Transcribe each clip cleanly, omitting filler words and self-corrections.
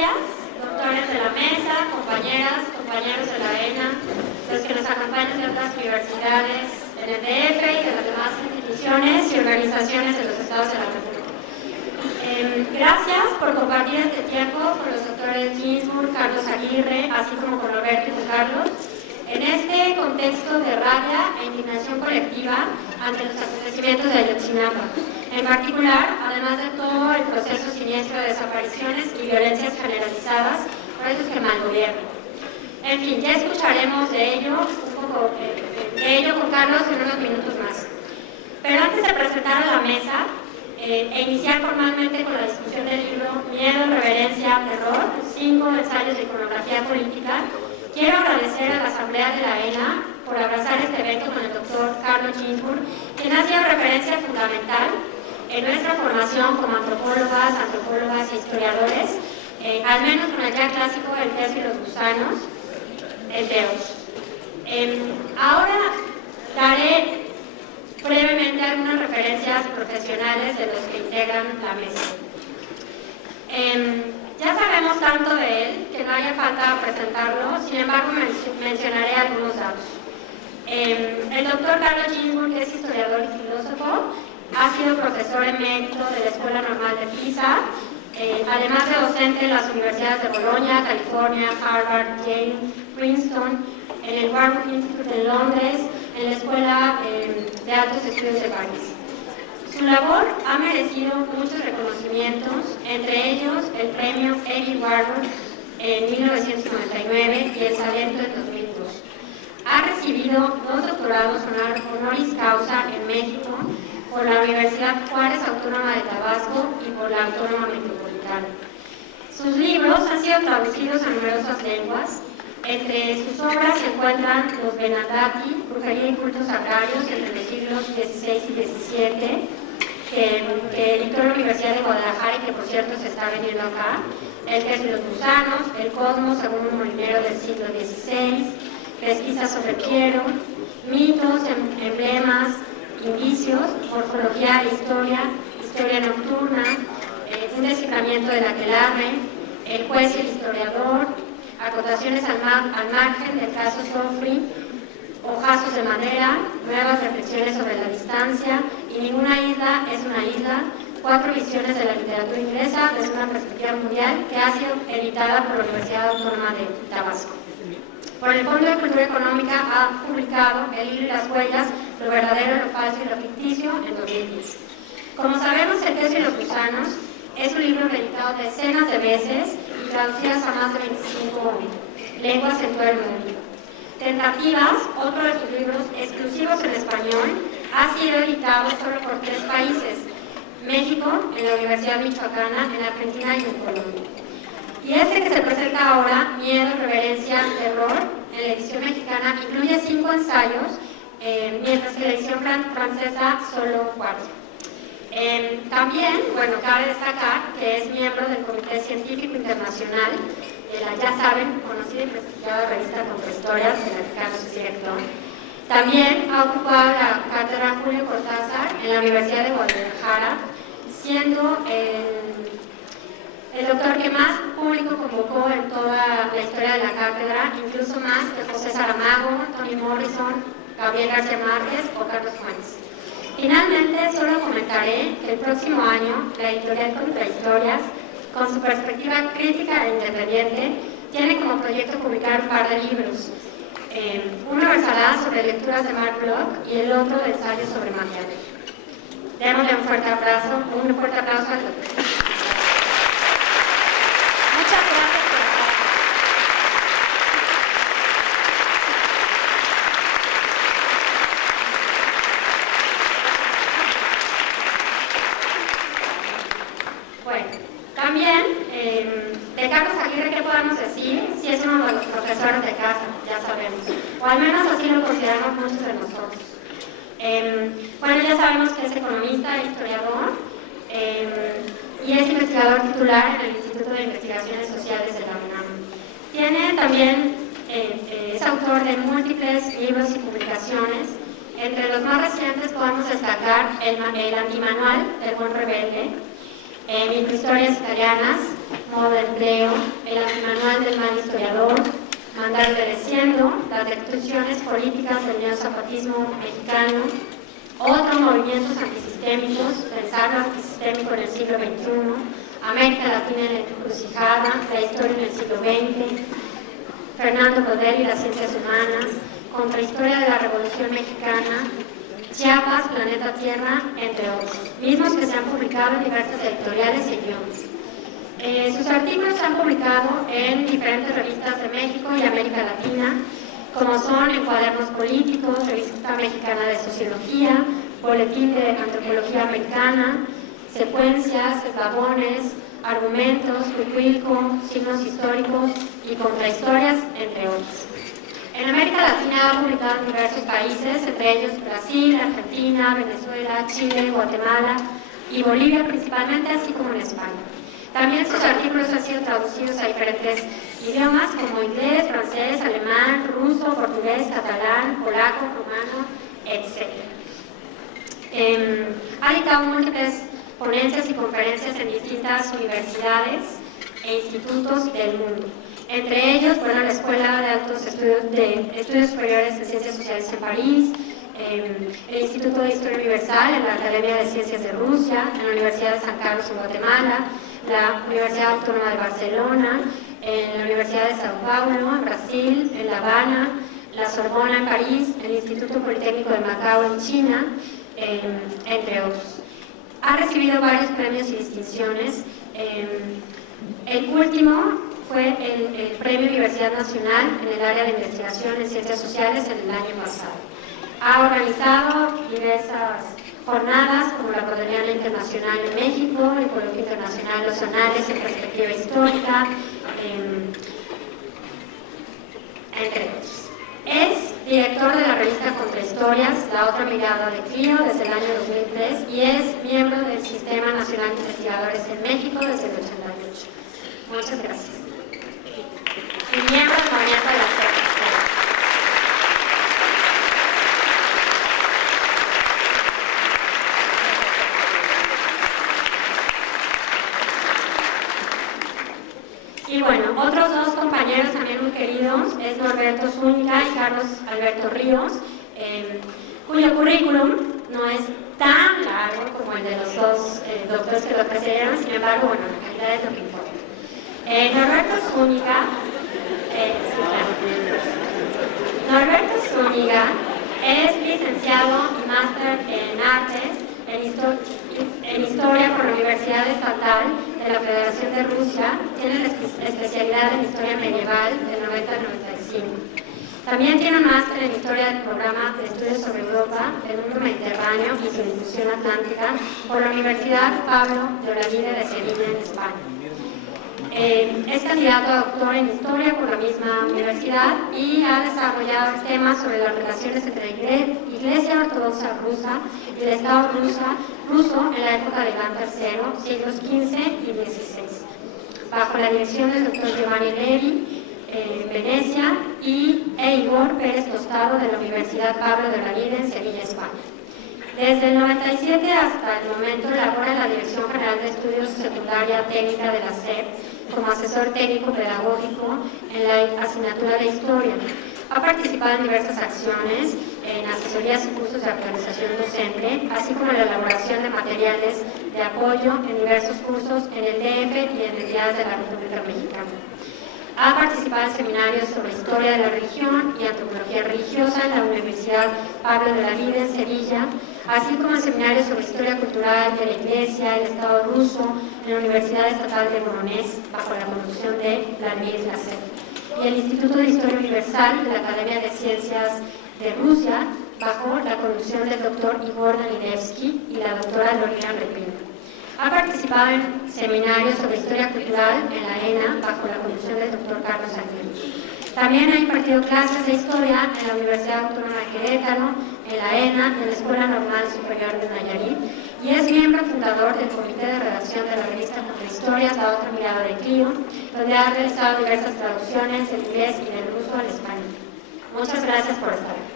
días, doctores de la mesa, compañeras, compañeros de la ENA, los que nos acompañan de otras universidades en el DF y de las demás instituciones y organizaciones de los estados de la República. Gracias por compartir este tiempo con los doctores Ginsburg, Carlos Aguirre, así como con Roberto y con Carlos, en este contexto de rabia e indignación colectiva ante los acontecimientos de Ayotzinapa. En particular, además de todo el proceso siniestro de desapariciones y violencias generalizadas por esos que malgobiernan. En fin, ya escucharemos de ello un poco con Carlos en unos minutos más. Pero antes de presentar a la mesa e iniciar formalmente con la discusión del libro Miedo, Reverencia, Terror, 5 ensayos de iconografía política, quiero agradecer a la Asamblea de la ENA por abrazar este evento con el doctor Carlos Ginsburg, quien ha sido referencia fundamental en nuestra formación como antropólogas y historiadores, al menos con el ya clásico El queso y los gusanos, enteros. Ahora daré brevemente algunas referencias profesionales de los que integran la mesa. Ya sabemos tanto de él que no haría falta presentarlo, sin embargo mencionaré algunos datos. El doctor Carlos Ginsburg es historiador y filósofo, ha sido profesor emérito de la Escuela Normal de Pisa, además de docente en las universidades de Bolonia, California, Harvard, Yale, Princeton, en el Warburg Institute en Londres, en la Escuela de Altos Estudios de París. Su labor ha merecido muchos reconocimientos, entre ellos el premio Edith Warburg en 1999 y el Salento en 2002. Ha recibido 2 doctorados honoris causa en México por la Universidad Juárez Autónoma de Tabasco y por la Autónoma Metropolitana. Sus libros han sido traducidos a numerosas lenguas. Entre sus obras se encuentran Los Bernardati, Brujería y Cultos Agrarios entre los siglos XVI y XVII, que editó la Universidad de Guadalajara y que por cierto se está vendiendo acá, El queso y los gusanos, El cosmos según un molinero del siglo XVI, Pesquisas sobre Piero, Mitos, emblemas, indicios, morfología e historia, historia nocturna, un desciframiento del aquelarre, El juez y el historiador, acotaciones al margen del caso Joffrey, Ojazos de madera, nuevas reflexiones sobre la distancia y Ninguna isla es una isla, 4 visiones de la literatura inglesa desde una perspectiva mundial, que ha sido editada por la Universidad Autónoma de Tabasco. Por el Fondo de Cultura Económica ha publicado El hilo y las huellas, lo verdadero, lo falso y lo ficticio en 2010. Como sabemos, El queso y los gusanos es un libro editado decenas de veces y traducidas a más de 25 lenguas en todo el mundo. Tentativas, otro de sus libros exclusivos en español, ha sido editado solo por 3 países: México, en la Universidad Michoacana, en Argentina y en Colombia. Y este que se presenta ahora, Miedo, Reverencia, Terror, en la edición mexicana, incluye 5 ensayos, mientras que la edición francesa solo 4. También, bueno, cabe destacar que es miembro del Comité Científico Internacional de la, ya saben, conocida y prestigiada revista Contrahistorias, de la que Carlos es director. También ha ocupado la cátedra Julio Cortázar en la Universidad de Guadalajara, siendo el doctor que más público convocó en toda la historia de la cátedra, incluso más que José Saramago, Toni Morrison, Gabriel García Márquez o Carlos Fuentes. Finalmente, solo comentaré que el próximo año la editorial Contrahistorias, con su perspectiva crítica e independiente, tiene como proyecto publicar un par de libros. Uno versará sobre lecturas de Mark Bloch y el otro de ensayos sobre Maquiavelo. Démosle un fuerte aplauso al doctor. Muchas gracias por estar aquí. Bueno, también de Carlos Aguirre, ¿qué podemos decir? Si es uno de los profesores de casa, ya sabemos, o al menos así lo consideramos muchos de nosotros. Bueno, ya sabemos que es economista e historiador, y es investigador titular en el Instituto de Investigaciones Sociales de la UNAM. Tiene también, es autor de múltiples libros y publicaciones. Entre los más recientes podemos destacar el Antimanual del Buen Rebelde, Microhistorias Italianas, Modo de empleo, el Manual del mal historiador, Mandar obedeciendo, las destrucciones políticas del neozapatismo mexicano, otros movimientos antisistémicos, pensar lo antisistémico en el siglo XXI, América Latina en la encrucijada, la historia en el siglo XX, Fernando Godel y las ciencias humanas, Contrahistoria de la Revolución Mexicana, Chiapas, Planeta Tierra, entre otros, mismos que se han publicado en diversas editoriales y idiomas. Sus artículos se han publicado en diferentes revistas de México y América Latina, como son en Cuadernos Políticos, Revista Mexicana de Sociología, Boletín de Antropología Americana, Secuencias, Eslabones, Argumentos, Cuicuilco, Signos Históricos y Contrahistorias, entre otros. En América Latina ha publicado en diversos países, entre ellos Brasil, Argentina, Venezuela, Chile, Guatemala y Bolivia principalmente, así como en España. También sus artículos han sido traducidos a diferentes idiomas como inglés, francés, alemán, ruso, portugués, catalán, polaco, rumano, etc. Ha dictado múltiples ponencias y conferencias en distintas universidades e institutos del mundo. Entre ellos, la Escuela de Altos Estudios Superiores en Ciencias Sociales en París, el Instituto de Historia Universal en la Academia de Ciencias de Rusia, en la Universidad de San Carlos en Guatemala, la Universidad Autónoma de Barcelona, en la Universidad de Sao Paulo, en Brasil, en La Habana, la Sorbona en París, el Instituto Politécnico de Macao en China, entre otros. Ha recibido varios premios y distinciones. El último fue el Premio Universidad Nacional en el área de investigación en ciencias sociales en el año pasado. Ha organizado diversas jornadas como la Cordillera Internacional en México, el Coloquio Internacional Los Anales en Perspectiva Histórica, entre otros. Es director de la revista Contrahistorias, la otra mirada de Clio, desde el año 2003 y es miembro del Sistema Nacional de Investigadores en México desde el 88. Muchas gracias. Y miembro del Movimiento de la Ciencia. Y bueno, otros dos compañeros también muy queridos es Norberto Zúñiga y Carlos Alberto Ríos, cuyo currículum no es tan largo como el de los dos doctores que lo precedieron, sin embargo, bueno, la calidad es lo que importa. Norberto Zúñiga, Norberto Zúñiga es licenciado y máster en artes en historia por la Universidad Estatal de la Federación de Rusia, tiene la especialidad en historia medieval del 90 al 95. También tiene un máster en historia del programa de estudios sobre Europa, el mundo mediterráneo y su difusión atlántica por la Universidad Pablo de Olavide de Sevilla, en España. Es candidato a doctor en historia por la misma universidad y ha desarrollado temas sobre las relaciones entre la Iglesia Ortodoxa rusa y el Estado ruso en la época de Iván III, siglos XV y XVI, bajo la dirección del doctor Giovanni Levi en Venecia e Igor Pérez Tostado de la Universidad Pablo de Olavide en Sevilla, España. Desde el 97 hasta el momento labora en la Dirección General de Estudios Secundaria Técnica de la SEP como asesor técnico pedagógico en la asignatura de Historia. Ha participado en diversas acciones, en asesorías y cursos de actualización docente, así como en la elaboración de materiales de apoyo en diversos cursos en el DF y en entidades de la República Mexicana. Ha participado en seminarios sobre historia de la religión y antropología religiosa en la Universidad Pablo de Olavide en Sevilla, así como en seminarios sobre historia cultural de la Iglesia, el Estado ruso, en la Universidad Estatal de Voronezh, bajo la conducción de Vladimir Lasev, y el Instituto de Historia Universal de la Academia de Ciencias de Rusia, bajo la conducción del doctor Igor Danilevsky y la doctora Lorena Repino. Ha participado en seminarios sobre historia cultural en la ENA, bajo la conducción del doctor Carlos Aguirre. También ha impartido clases de historia en la Universidad Autónoma de Querétaro, en la ENA, en la Escuela Normal Superior de Nayarit, y es miembro fundador del Comité de Redacción de la revista Contrahistorias, la otra mirada de Clio, donde ha realizado diversas traducciones del inglés y del ruso al español. Muchas gracias por estar aquí.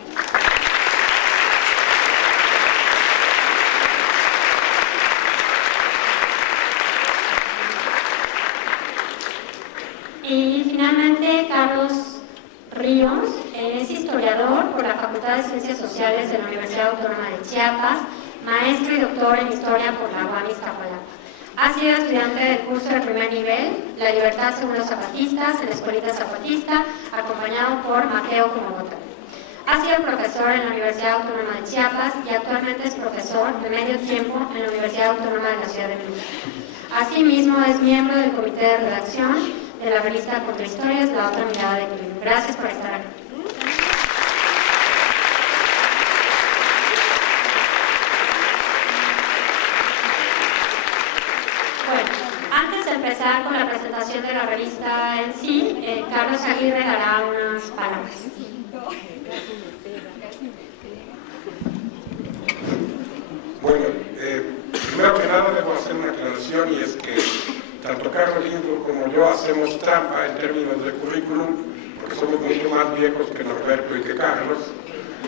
Y finalmente, Carlos Ríos es historiador por la Facultad de Ciencias Sociales de la Universidad Autónoma de Chiapas, maestro y doctor en Historia por la UAM Iztapalapa. Ha sido estudiante del curso de primer nivel, La Libertad según los zapatistas, en la Escuelita Zapatista, acompañado por Mateo Kumabota. Ha sido profesor en la Universidad Autónoma de Chiapas y actualmente es profesor de medio tiempo en la Universidad Autónoma de la Ciudad de México. Asimismo, es miembro del comité de redacción de la revista Contrahistorias, La Otra Mirada de Equilibrio. Gracias por estar aquí. Bueno, antes de empezar con la presentación de la revista en sí, Carlos Aguirre dará unas palabras. Bueno, primero que nada debo hacer una aclaración, y es que tanto Carlos Ginsburg como yo hacemos trampa en términos de currículum, porque somos mucho más viejos que Norberto y que Carlos,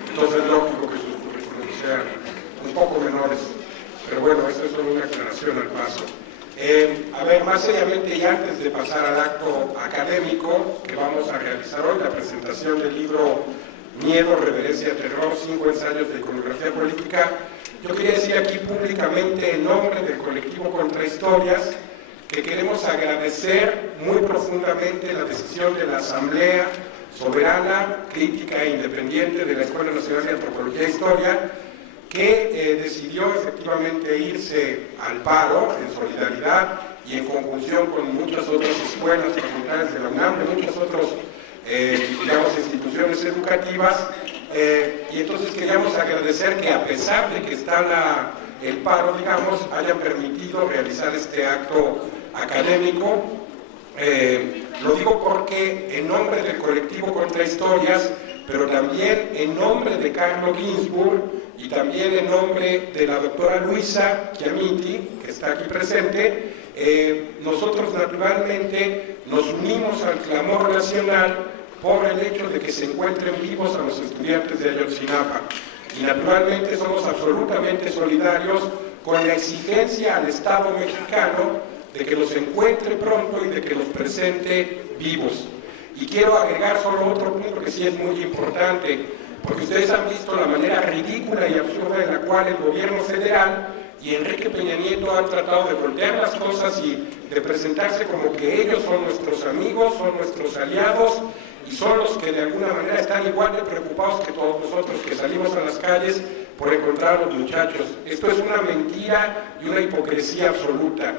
entonces es lógico que sus currículums sean un poco menores, pero bueno, esa es solo una aclaración al paso. A ver, más seriamente, y antes de pasar al acto académico que vamos a realizar hoy, la presentación del libro Miedo, Reverencia, Terror, 5 ensayos de iconografía política, yo quería decir aquí públicamente, en nombre del colectivo Contrahistorias, que queremos agradecer muy profundamente la decisión de la Asamblea Soberana, Crítica e Independiente de la Escuela Nacional de Antropología e Historia, que decidió efectivamente irse al paro en solidaridad y en conjunción con muchas otras escuelas, facultades de la UNAM, de muchas otras digamos, instituciones educativas, y entonces queríamos agradecer que, a pesar de que está el paro, digamos, hayan permitido realizar este acto académico. Lo digo porque en nombre del colectivo Contrahistorias, pero también en nombre de Carlos Ginsburg y también en nombre de la doctora Luisa Chiamiti, que está aquí presente, nosotros naturalmente nos unimos al clamor nacional por el hecho de que se encuentren vivos a los estudiantes de Ayotzinapa. Y naturalmente somos absolutamente solidarios con la exigencia al Estado mexicano de que los encuentre pronto y de que los presente vivos. Y quiero agregar solo otro punto que sí es muy importante, porque ustedes han visto la manera ridícula y absurda en la cual el gobierno federal y Enrique Peña Nieto han tratado de voltear las cosas y de presentarse como que ellos son nuestros amigos, son nuestros aliados, y son los que de alguna manera están igual de preocupados que todos nosotros que salimos a las calles por encontrar a los muchachos. Esto es una mentira y una hipocresía absoluta.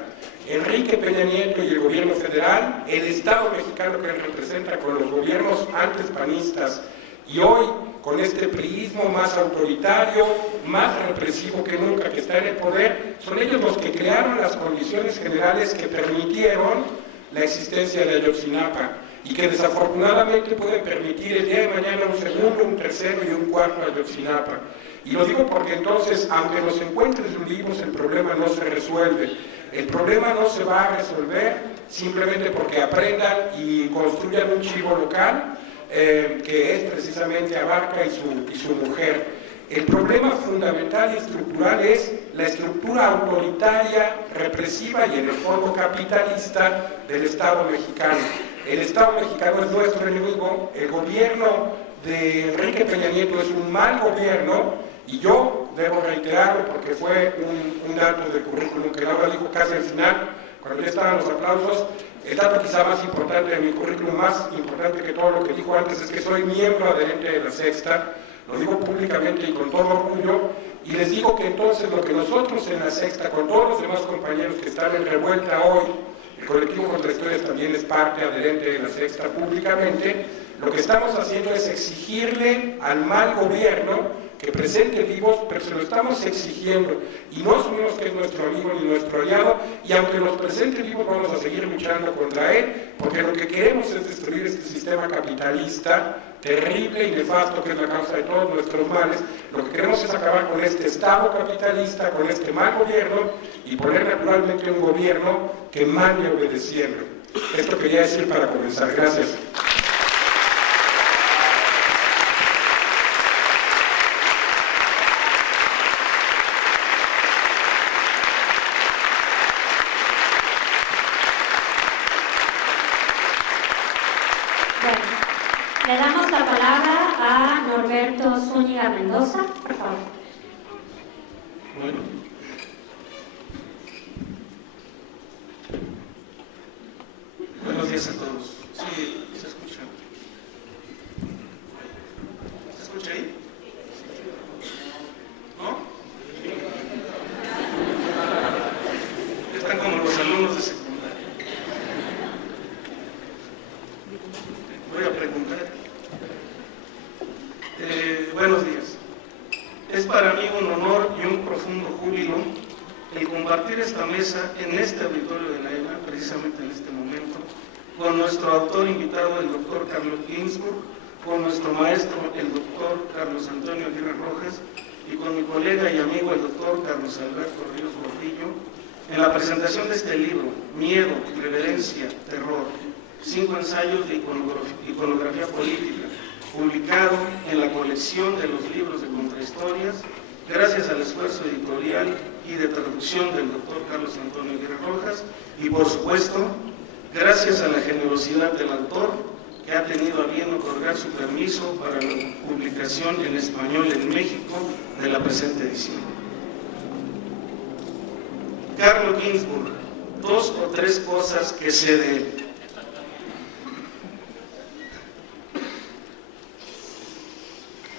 Enrique Peña Nieto y el gobierno federal, el Estado mexicano que él representa con los gobiernos antes panistas, y hoy con este priismo más autoritario, más represivo que nunca, que está en el poder, son ellos los que crearon las condiciones generales que permitieron la existencia de Ayotzinapa, y que desafortunadamente pueden permitir el día de mañana un segundo, un tercero y un cuarto Ayotzinapa. Y lo digo porque entonces, aunque nos encuentres vivos, el problema no se resuelve. El problema no se va a resolver simplemente porque aprendan y construyan un chivo local, que es precisamente Abarca y su mujer. El problema fundamental y estructural es la estructura autoritaria, represiva y en el fondo capitalista del Estado mexicano. El Estado mexicano es nuestro enemigo, el gobierno de Enrique Peña Nieto es un mal gobierno, y yo debo reiterarlo porque fue un dato del currículum que Laura dijo casi al final, cuando ya estaban los aplausos. El dato quizá más importante de mi currículum, más importante que todo lo que dijo antes, es que soy miembro adherente de La Sexta. Lo digo públicamente y con todo orgullo, y les digo que entonces lo que nosotros en La Sexta, con todos los demás compañeros que están en revuelta hoy, el colectivo Contrahistorias también es parte adherente de La Sexta públicamente, lo que estamos haciendo es exigirle al mal gobierno que presente vivos, pero se lo estamos exigiendo, y no asumimos que es nuestro amigo ni nuestro aliado, y aunque los presente vivos vamos a seguir luchando contra él, porque lo que queremos es destruir este sistema capitalista terrible y nefasto que es la causa de todos nuestros males. Lo que queremos es acabar con este Estado capitalista, con este mal gobierno, y poner naturalmente un gobierno que mande obedeciendo. Esto quería decir para comenzar. Gracias. Bueno, le damos la palabra a Norberto Zúñiga Mendoza, por favor. Bueno. Buenos días a todos. Sí, ¿se escucha? ¿Se escucha ahí? ¿No? Están como los alumnos de secundaria. Voy a preguntar. Buenos días. Es para mí un honor y un profundo júbilo el compartir esta mesa en este auditorio de la ENA, precisamente en este momento, con nuestro autor invitado, el doctor Carlos Ginsburg, con nuestro maestro, el doctor Carlos Antonio Aguirre Rojas, y con mi colega y amigo, el doctor Carlos Alberto Ríos Gordillo, en la presentación de este libro, Miedo, Reverencia, Terror, 5 ensayos de iconografía política, publicado en la colección de los libros de contrahistorias, gracias al esfuerzo editorial y de traducción del doctor Carlos Antonio Aguirre Rojas, y por supuesto, gracias a la generosidad del autor, que ha tenido a bien otorgar su permiso para la publicación en español en México de la presente edición. Carlo Ginzburg, 2 o 3 cosas que sé de él.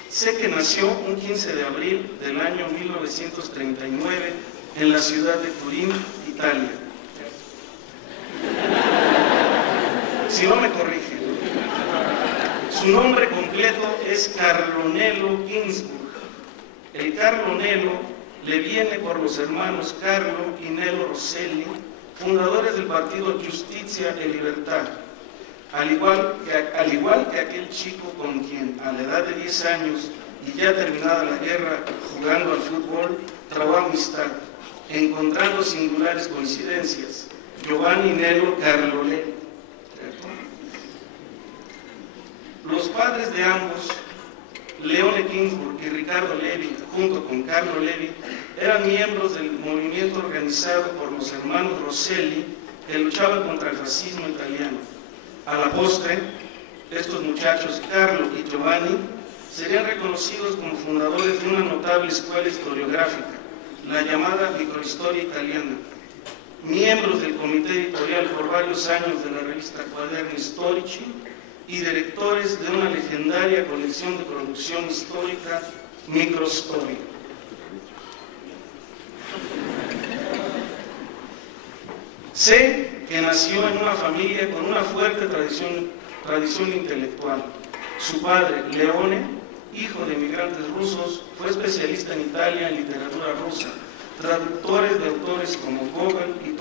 Sé que nació un 15 de abril del año 1939 en la ciudad de Turín, Italia. Si no me corrigen. Su nombre completo es Carlo Ginzburg. El Carlo Nelo le viene por los hermanos Carlo y Nelo Rosselli, fundadores del partido Giustizia e Libertà. Al igual que aquel chico con quien, a la edad de 10 años y ya terminada la guerra, jugando al fútbol, trabó amistad, encontrando singulares coincidencias, Giovanni Nelo Carlolé. Los padres de ambos, Leone Ginzburg y Riccardo Levi, junto con Carlo Levi, eran miembros del movimiento organizado por los hermanos Rosselli que luchaban contra el fascismo italiano. A la postre, estos muchachos, Carlo y Giovanni, serían reconocidos como fundadores de una notable escuela historiográfica, la llamada Microhistoria Italiana, miembros del comité editorial por varios años de la revista Quaderni Storici y directores de una legendaria colección de producción histórica, Microstoria. Sé que nació en una familia con una fuerte tradición intelectual. Su padre, Leone, hijo de inmigrantes rusos, fue especialista en Italia en literatura rusa, traductores de autores como Gogol y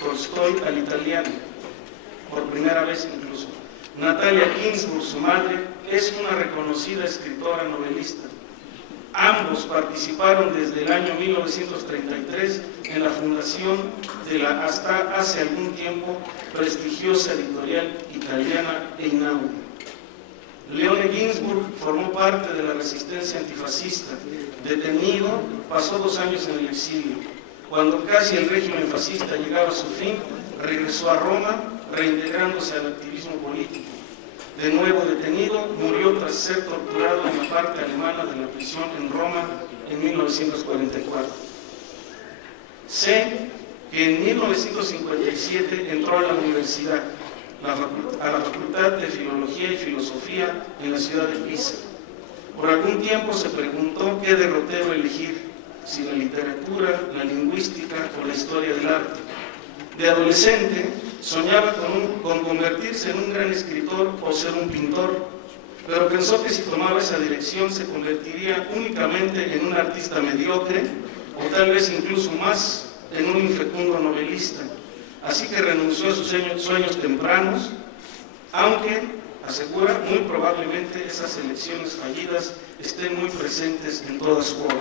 Tolstoy al italiano, por primera vez incluso. Natalia Ginzburg, su madre, es una reconocida escritora novelista. Ambos participaron desde el año 1933 en la fundación de la hasta hace algún tiempo prestigiosa editorial italiana Einaudi. Leone Ginzburg formó parte de la resistencia antifascista. Detenido, pasó 2 años en el exilio. Cuando casi el régimen fascista llegaba a su fin, regresó a Roma, reintegrándose al activismo político. De nuevo detenido, murió tras ser torturado en la parte alemana de la prisión en Roma en 1944. Sé que en 1957 entró a la universidad, a la Facultad de Filología y Filosofía en la ciudad de Pisa. Por algún tiempo se preguntó qué derrotero elegir, si la literatura, la lingüística o la historia del arte. De adolescente, soñaba con convertirse en un gran escritor o ser un pintor, pero pensó que si tomaba esa dirección se convertiría únicamente en un artista mediocre o tal vez incluso más en un infecundo novelista. Así que renunció a sus sueños tempranos, aunque, asegura, muy probablemente esas elecciones fallidas estén muy presentes en toda su obra.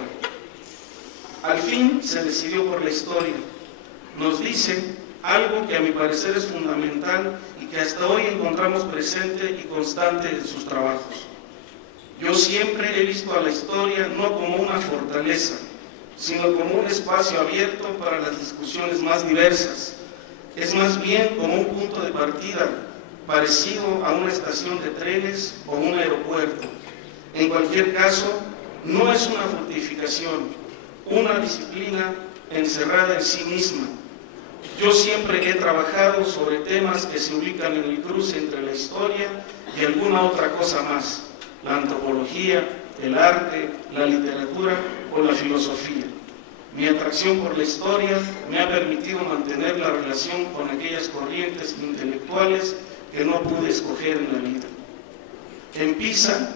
Al fin se decidió por la historia. Nos dice algo que a mi parecer es fundamental y que hasta hoy encontramos presente y constante en sus trabajos. Yo siempre he visto a la historia no como una fortaleza, sino como un espacio abierto para las discusiones más diversas. Es más bien como un punto de partida, parecido a una estación de trenes o un aeropuerto. En cualquier caso, no es una fortificación, una disciplina encerrada en sí misma. Yo siempre he trabajado sobre temas que se ubican en el cruce entre la historia y alguna otra cosa más, la antropología, el arte, la literatura o la filosofía. Mi atracción por la historia me ha permitido mantener la relación con aquellas corrientes intelectuales que no pude escoger en la vida. En Pisa,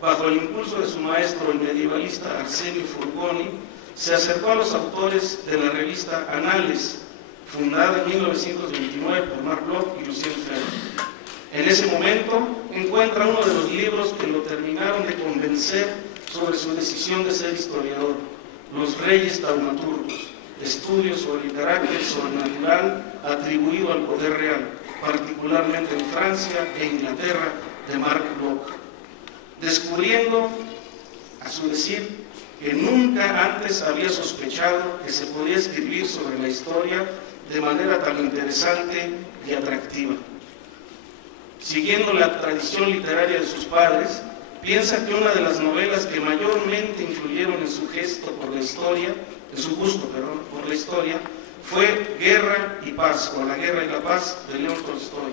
bajo el impulso de su maestro, el medievalista Arsenio Furgoni, se acercó a los autores de la revista Anales, fundada en 1929 por Marc Bloch y Lucien Febvre. En ese momento encuentra uno de los libros que lo terminaron de convencer sobre su decisión de ser historiador, Los Reyes Taumaturgos, estudios sobre el carácter sobrenatural atribuido al poder real, particularmente en Francia e Inglaterra, de Marc Bloch, descubriendo, a su decir, que nunca antes había sospechado que se podía escribir sobre la historia de manera tan interesante y atractiva. Siguiendo la tradición literaria de sus padres, piensa que una de las novelas que mayormente influyeron en su gesto por la historia, en su gusto, por la historia, fue Guerra y Paz, o La Guerra y la Paz, de León Tolstoy,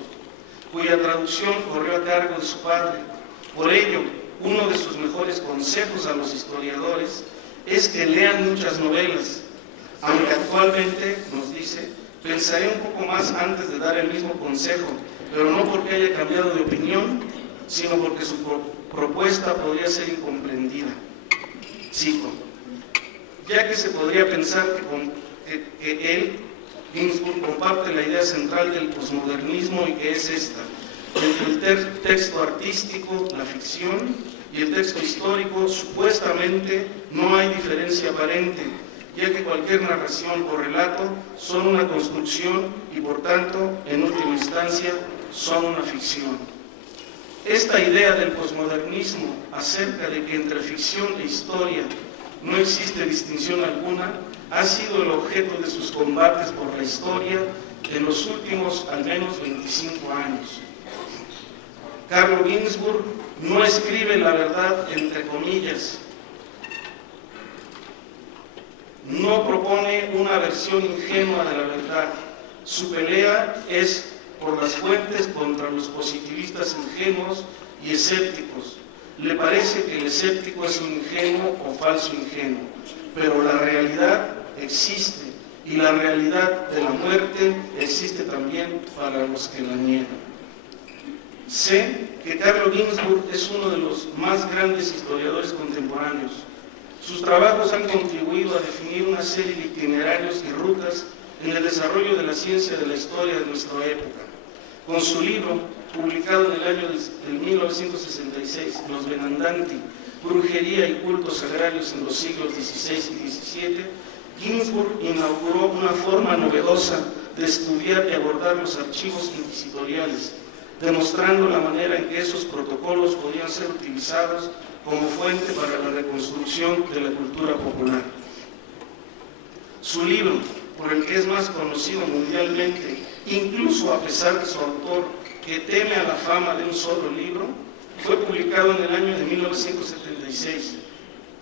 cuya traducción corrió a cargo de su padre. Por ello, uno de sus mejores consejos a los historiadores es que lean muchas novelas, aunque actualmente, nos dice, pensaré un poco más antes de dar el mismo consejo, pero no porque haya cambiado de opinión, sino porque su propuesta podría ser incomprendida. Cito: ya que se podría pensar que él, Ginsburg, comparte la idea central del posmodernismo y que es esta: entre el texto artístico, la ficción, y el texto histórico, supuestamente no hay diferencia aparente, ya que cualquier narración o relato son una construcción y, por tanto, en última instancia, son una ficción. Esta idea del posmodernismo acerca de que entre ficción e historia no existe distinción alguna ha sido el objeto de sus combates por la historia en los últimos al menos 25 años. Carlo Ginzburg no escribe la verdad entre comillas, no propone una versión ingenua de la verdad. Su pelea es por las fuentes contra los positivistas ingenuos y escépticos. Le parece que el escéptico es un ingenuo o falso ingenuo, pero la realidad existe, y la realidad de la muerte existe también para los que la niegan. Sé que Carlo Ginzburg es uno de los más grandes historiadores contemporáneos. Sus trabajos han contribuido a definir una serie de itinerarios y rutas en el desarrollo de la ciencia de la historia de nuestra época. Con su libro, publicado en el año de 1966, Los Benandanti, Brujería y cultos agrarios en los siglos XVI y XVII, Ginzburg inauguró una forma novedosa de estudiar y abordar los archivos inquisitoriales, demostrando la manera en que esos protocolos podían ser utilizados como fuente para la reconstrucción de la cultura popular. Su libro, por el que es más conocido mundialmente, incluso a pesar de su autor, que teme a la fama de un solo libro, fue publicado en el año de 1976,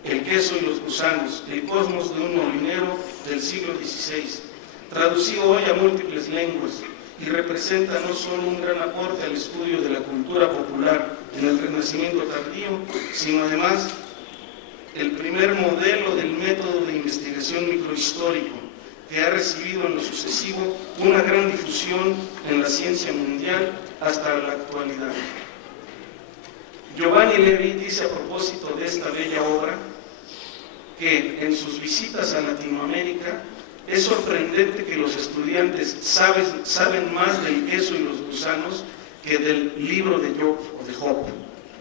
El queso y los gusanos, el cosmos de un molinero del siglo XVI, traducido hoy a múltiples lenguas, y representa no solo un gran aporte al estudio de la cultura popular en el Renacimiento tardío, sino además el primer modelo del método de investigación microhistórico, que ha recibido en lo sucesivo una gran difusión en la ciencia mundial hasta la actualidad. Giovanni Levi dice a propósito de esta bella obra que en sus visitas a Latinoamérica es sorprendente que los estudiantes saben más del queso y los gusanos que del libro de Job o de Job,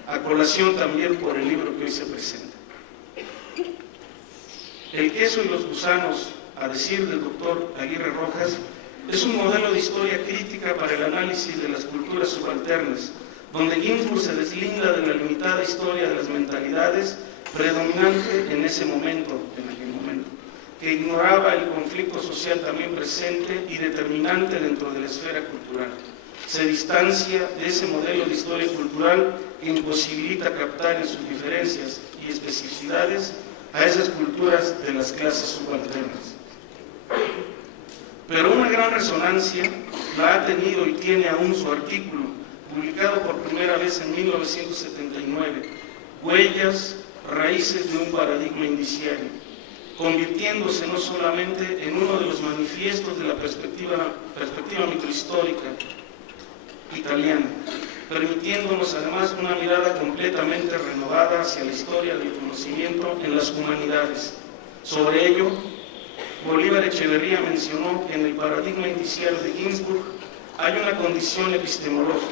a colación también por el libro que hoy se presenta. El queso y los gusanos, a decir del doctor Aguirre Rojas, es un modelo de historia crítica para el análisis de las culturas subalternas, donde Ginzburg se deslinda de la limitada historia de las mentalidades predominante en ese momento, que ignoraba el conflicto social también presente y determinante dentro de la esfera cultural. se distancia de ese modelo de historia cultural que imposibilita captar en sus diferencias y especificidades a esas culturas de las clases subalternas. Pero una gran resonancia la ha tenido y tiene aún su artículo, publicado por primera vez en 1979, Huellas, raíces de un paradigma indiciario, convirtiéndose no solamente en uno de los manifiestos de la perspectiva microhistórica italiana, permitiéndonos además una mirada completamente renovada hacia la historia del conocimiento en las humanidades. Sobre ello, Bolívar Echeverría mencionó que en el paradigma indiciario de Ginsburg hay una condición epistemológica.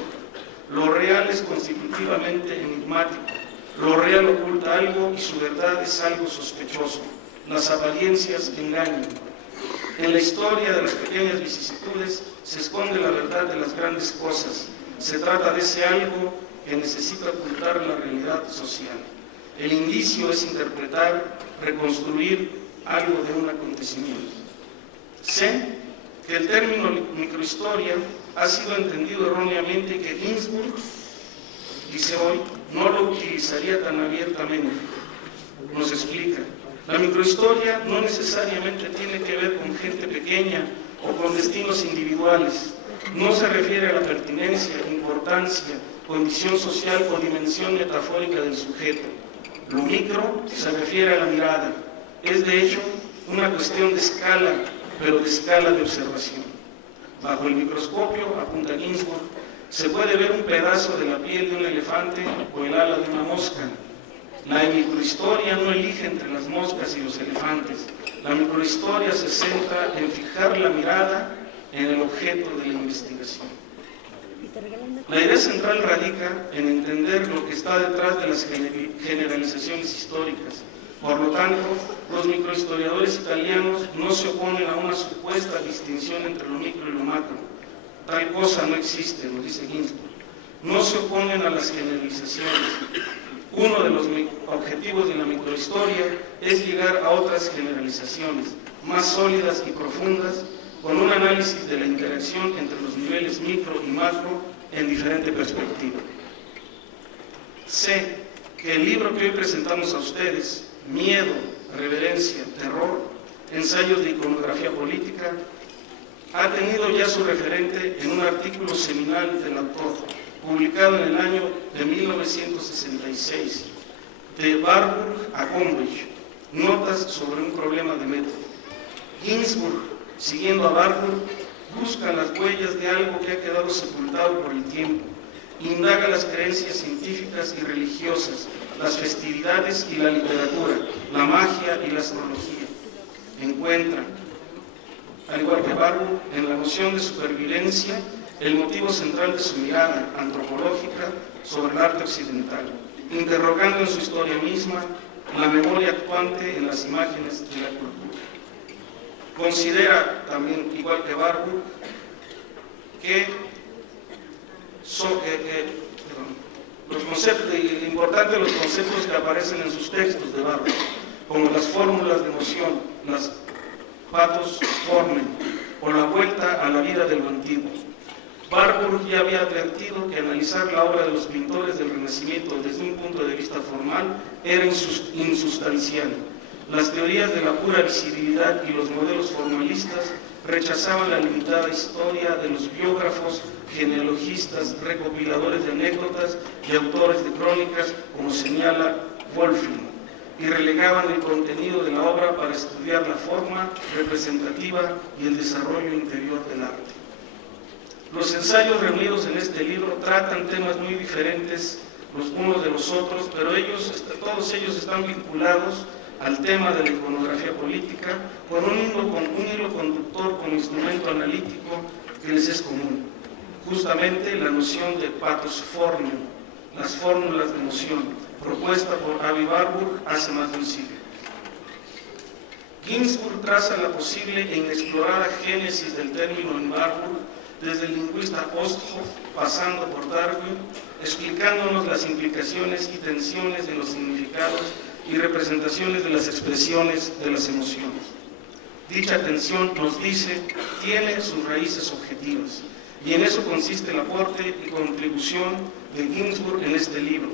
Lo real es constitutivamente enigmático, lo real oculta algo y su verdad es algo sospechoso. Las apariencias engañan. En la historia de las pequeñas vicisitudes se esconde la verdad de las grandes cosas. Se trata de ese algo que necesita ocultar la realidad social. El indicio es interpretar, reconstruir algo de un acontecimiento. Sé que el término microhistoria ha sido entendido erróneamente y que Ginsburg, dice hoy, no lo utilizaría tan abiertamente. Nos explica. La microhistoria no necesariamente tiene que ver con gente pequeña o con destinos individuales. No se refiere a la pertinencia, importancia, condición social o dimensión metafórica del sujeto. Lo micro se refiere a la mirada. Es de hecho una cuestión de escala, pero de escala de observación. Bajo el microscopio, apunta Ginsburg, se puede ver un pedazo de la piel de un elefante o el ala de una mosca. La microhistoria no elige entre las moscas y los elefantes. La microhistoria se centra en fijar la mirada en el objeto de la investigación. La idea central radica en entender lo que está detrás de las generalizaciones históricas. Por lo tanto, los microhistoriadores italianos no se oponen a una supuesta distinción entre lo micro y lo macro. Tal cosa no existe, nos dice Ginsburg. No se oponen a las generalizaciones. Uno de los objetivos de la microhistoria es llegar a otras generalizaciones, más sólidas y profundas, con un análisis de la interacción entre los niveles micro y macro en diferente perspectiva. Sé que el libro que hoy presentamos a ustedes, Miedo, Reverencia, Terror, ensayos de iconografía política, ha tenido ya su referente en un artículo seminal del autor, publicado en el año de 1966, de Warburg a Gombrich, Notas sobre un problema de método. Ginsburg, siguiendo a Warburg, busca las huellas de algo que ha quedado sepultado por el tiempo, indaga las creencias científicas y religiosas, las festividades y la literatura, la magia y la astrología. Encuentra, al igual que Warburg, en la noción de supervivencia, el motivo central de su mirada antropológica sobre el arte occidental, interrogando en su historia misma la memoria actuante en las imágenes de la cultura. Considera también, igual que Warburg, que importantes los conceptos que aparecen en sus textos de Warburg, como las fórmulas de emoción, las pathos formen, o la vuelta a la vida de lo antiguo. Warburg ya había advertido que analizar la obra de los pintores del Renacimiento desde un punto de vista formal era insustancial. Las teorías de la pura visibilidad y los modelos formalistas rechazaban la limitada historia de los biógrafos, genealogistas, recopiladores de anécdotas y autores de crónicas, como señala Wolfling, y relegaban el contenido de la obra para estudiar la forma representativa y el desarrollo interior del arte. Los ensayos reunidos en este libro tratan temas muy diferentes los unos de los otros, pero todos ellos están vinculados al tema de la iconografía política con un hilo conductor como instrumento analítico que les es común. Justamente la noción de pathos formum, las fórmulas de emoción, propuesta por Avi Warburg hace más de un siglo. Ginsburg traza la posible e inexplorada génesis del término en Warburg desde el lingüista Osthoff, pasando por Darwin, explicándonos las implicaciones y tensiones de los significados y representaciones de las expresiones de las emociones. Dicha tensión, nos dice, tiene sus raíces objetivas. y en eso consiste el aporte y contribución de Ginsburg en este libro.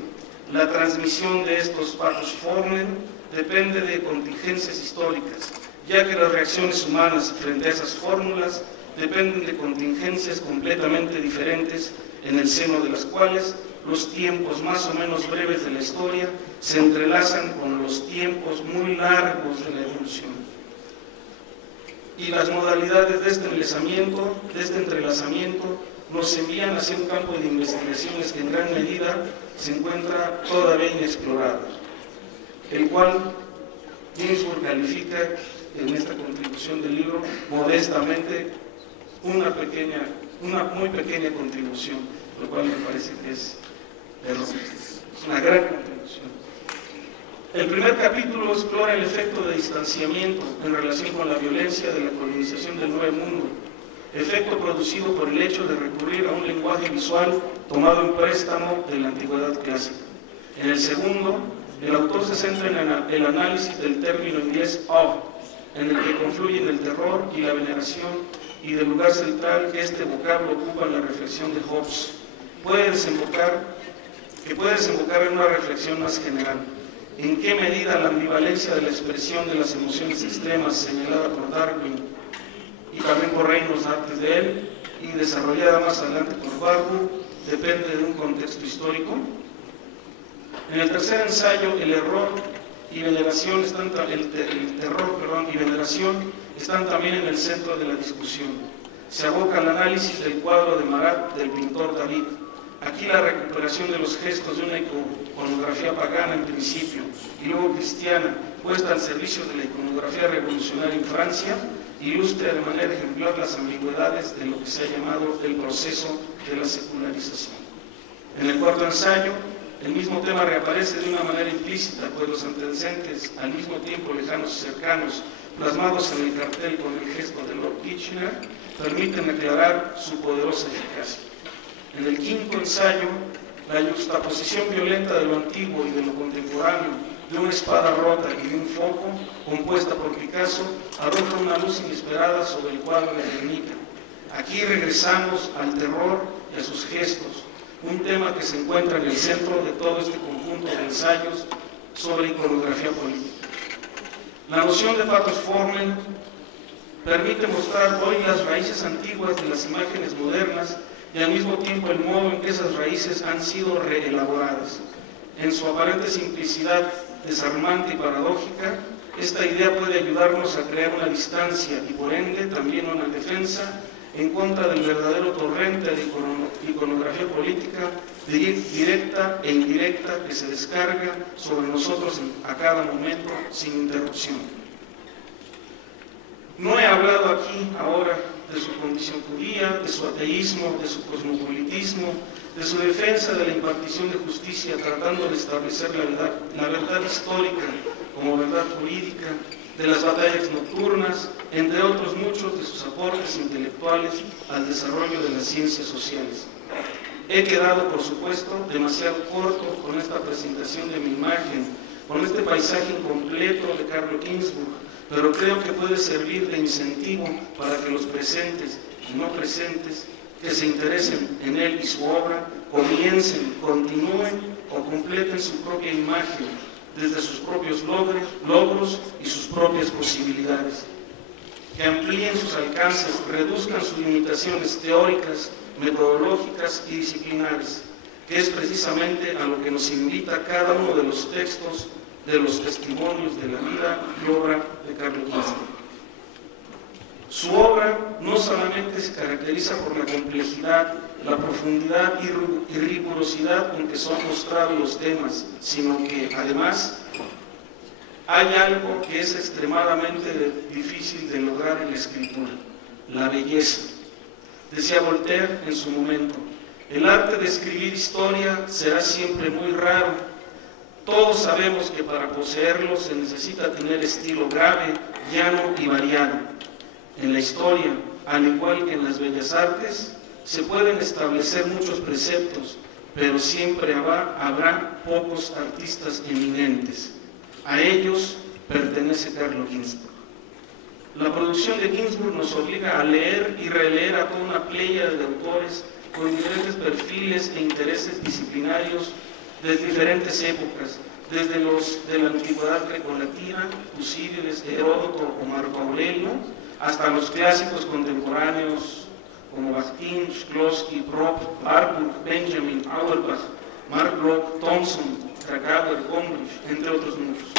La transmisión de estos Pathos-Formeln depende de contingencias históricas, ya que las reacciones humanas frente a esas fórmulas dependen de contingencias completamente diferentes, en el seno de las cuales los tiempos más o menos breves de la historia se entrelazan con los tiempos muy largos de la evolución. Y las modalidades de este entrelazamiento nos envían hacia un campo de investigaciones que en gran medida se encuentra todavía inexplorado, el cual Ginsburg califica en esta contribución del libro modestamente una muy pequeña contribución, lo cual me parece que es una gran contribución. El primer capítulo explora el efecto de distanciamiento en relación con la violencia de la colonización del Nuevo Mundo, efecto producido por el hecho de recurrir a un lenguaje visual tomado en préstamo de la antigüedad clásica. En el segundo, el autor se centra en el análisis del término inglés awe, en el que confluyen el terror y la veneración, y del lugar central que este vocablo ocupa en la reflexión de Hobbes, puede desembocar en una reflexión más general. ¿En qué medida la ambivalencia de la expresión de las emociones extremas señalada por Darwin y también por Reynolds antes de él y desarrollada más adelante por Barbour depende de un contexto histórico? En el tercer ensayo, el terror y veneración están también en el centro de la discusión. Se aboca al análisis del cuadro de Marat del pintor David. Aquí la recuperación de los gestos de una iconografía pagana en principio y luego cristiana, puesta al servicio de la iconografía revolucionaria en Francia, ilustra de manera ejemplar las ambigüedades de lo que se ha llamado el proceso de la secularización. En el cuarto ensayo, el mismo tema reaparece de una manera implícita, pues los antecedentes, al mismo tiempo lejanos y cercanos, plasmados en el cartel con el gesto de Lord Kitchener, permiten aclarar su poderosa eficacia. En el quinto ensayo, la yuxtaposición violenta de lo antiguo y de lo contemporáneo, de una espada rota y de un foco, compuesta por Picasso, arroja una luz inesperada sobre el cuadro de Guernica. Aquí regresamos al terror y a sus gestos, un tema que se encuentra en el centro de todo este conjunto de ensayos sobre iconografía política. La noción de Pathos-Formeln permite mostrar hoy las raíces antiguas de las imágenes modernas y al mismo tiempo el modo en que esas raíces han sido reelaboradas. En su aparente simplicidad desarmante y paradójica, esta idea puede ayudarnos a crear una distancia y por ende también una defensa en contra del verdadero torrente de iconografía política directa e indirecta que se descarga sobre nosotros a cada momento sin interrupción. No he hablado aquí ahora de su condición judía, de su ateísmo, de su cosmopolitismo, de su defensa de la impartición de justicia, tratando de establecer la verdad histórica como verdad jurídica, de las batallas nocturnas, entre otros muchos de sus aportes intelectuales al desarrollo de las ciencias sociales. He quedado, por supuesto, demasiado corto con esta presentación de mi imagen, con este paisaje incompleto de Carlo Ginzburg, pero creo que puede servir de incentivo para que los presentes y no presentes que se interesen en él y su obra comiencen, continúen o completen su propia imagen desde sus propios logros y sus propias posibilidades. Que amplíen sus alcances, reduzcan sus limitaciones teóricas, metodológicas y disciplinares, que es precisamente a lo que nos invita cada uno de los textos de los testimonios de la vida y obra de Carlo Ginzburg. Su obra no solamente se caracteriza por la complejidad, la profundidad y rigurosidad con que son mostrados los temas, sino que además hay algo que es extremadamente difícil de lograr en la escritura: la belleza. Decía Voltaire en su momento: el arte de escribir historia será siempre muy raro. Todos sabemos que para poseerlo se necesita tener estilo grave, llano y variado. En la historia, al igual que en las bellas artes, se pueden establecer muchos preceptos, pero siempre habrá pocos artistas eminentes. A ellos pertenece Carlo Ginzburg. La producción de Ginsburg nos obliga a leer y releer a toda una pléyade de autores con diferentes perfiles e intereses disciplinarios de diferentes épocas, desde los de la antigüedad grecolatina, Tucídides, Heródoto o Marco Aurelio, hasta los clásicos contemporáneos como Bakhtin, Shklovsky, Propp, Warburg, Benjamin, Auerbach, Mark Bloch, Thompson, Krakauer, Gombrich, entre otros muchos.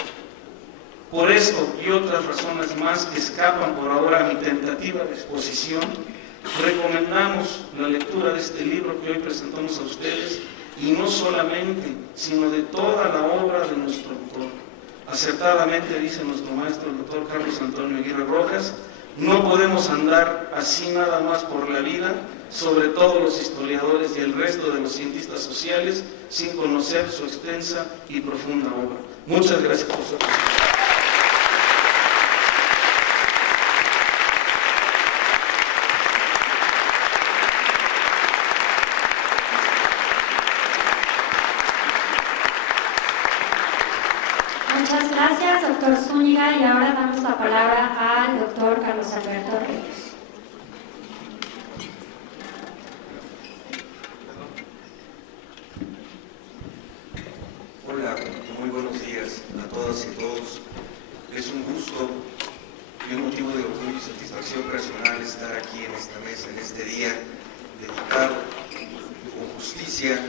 Por esto y otras razones más que escapan por ahora a mi tentativa de exposición, recomendamos la lectura de este libro que hoy presentamos a ustedes, y no solamente, sino de toda la obra de nuestro autor. Acertadamente dice nuestro maestro el doctor Carlos Antonio Aguirre Rojas: no podemos andar así nada más por la vida, sobre todo los historiadores y el resto de los cientistas sociales, sin conocer su extensa y profunda obra. Muchas gracias por su atención. Muchas gracias, doctor Zúñiga, y ahora damos la palabra al doctor Carlos Alberto Ríos. Hola, muy buenos días a todas y todos. Es un gusto y un motivo de orgullo y satisfacción personal estar aquí en esta mesa, en este día dedicado con justicia,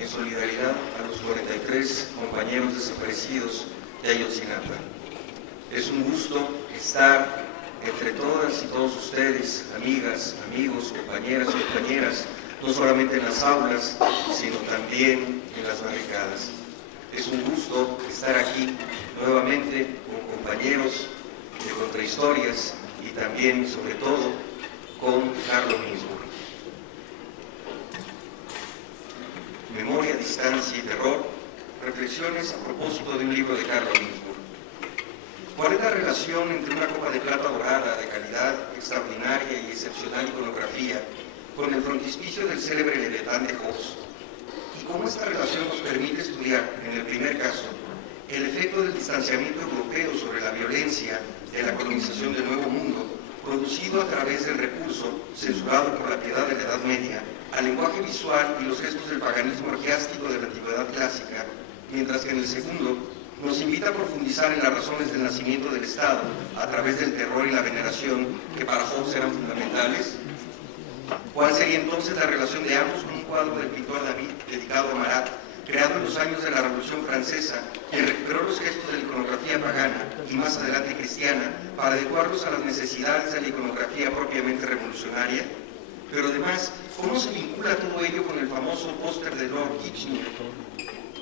en solidaridad a los 43 compañeros desaparecidos de Ayotzinapa. Es un gusto estar entre todas y todos ustedes, amigas, amigos, compañeras, no solamente en las aulas, sino también en las barricadas. Es un gusto estar aquí nuevamente con compañeros de Contrahistorias y también, sobre todo, con Carlo Ginsburg. Memoria, distancia y terror, reflexiones a propósito de un libro de Carlo Ginsburg. ¿Cuál es la relación entre una copa de plata dorada de calidad extraordinaria y excepcional iconografía con el frontispicio del célebre Leviatán de Hobbes? Y cómo esta relación nos permite estudiar, en el primer caso, el efecto del distanciamiento europeo sobre la violencia de la colonización del Nuevo Mundo, producido a través del recurso, censurado por la piedad de la Edad Media, al lenguaje visual y los gestos del paganismo orgiástico de la Antigüedad clásica, mientras que en el segundo nos invita a profundizar en las razones del nacimiento del Estado a través del terror y la veneración que para Hobbes eran fundamentales? ¿Cuál sería entonces la relación de ambos con un cuadro del pintor David dedicado a Marat, creado en los años de la Revolución Francesa, que recuperó los gestos de la iconografía pagana y más adelante cristiana para adecuarlos a las necesidades de la iconografía propiamente revolucionaria? Pero además, ¿cómo se vincula todo ello con el famoso póster de Lord Kitchener,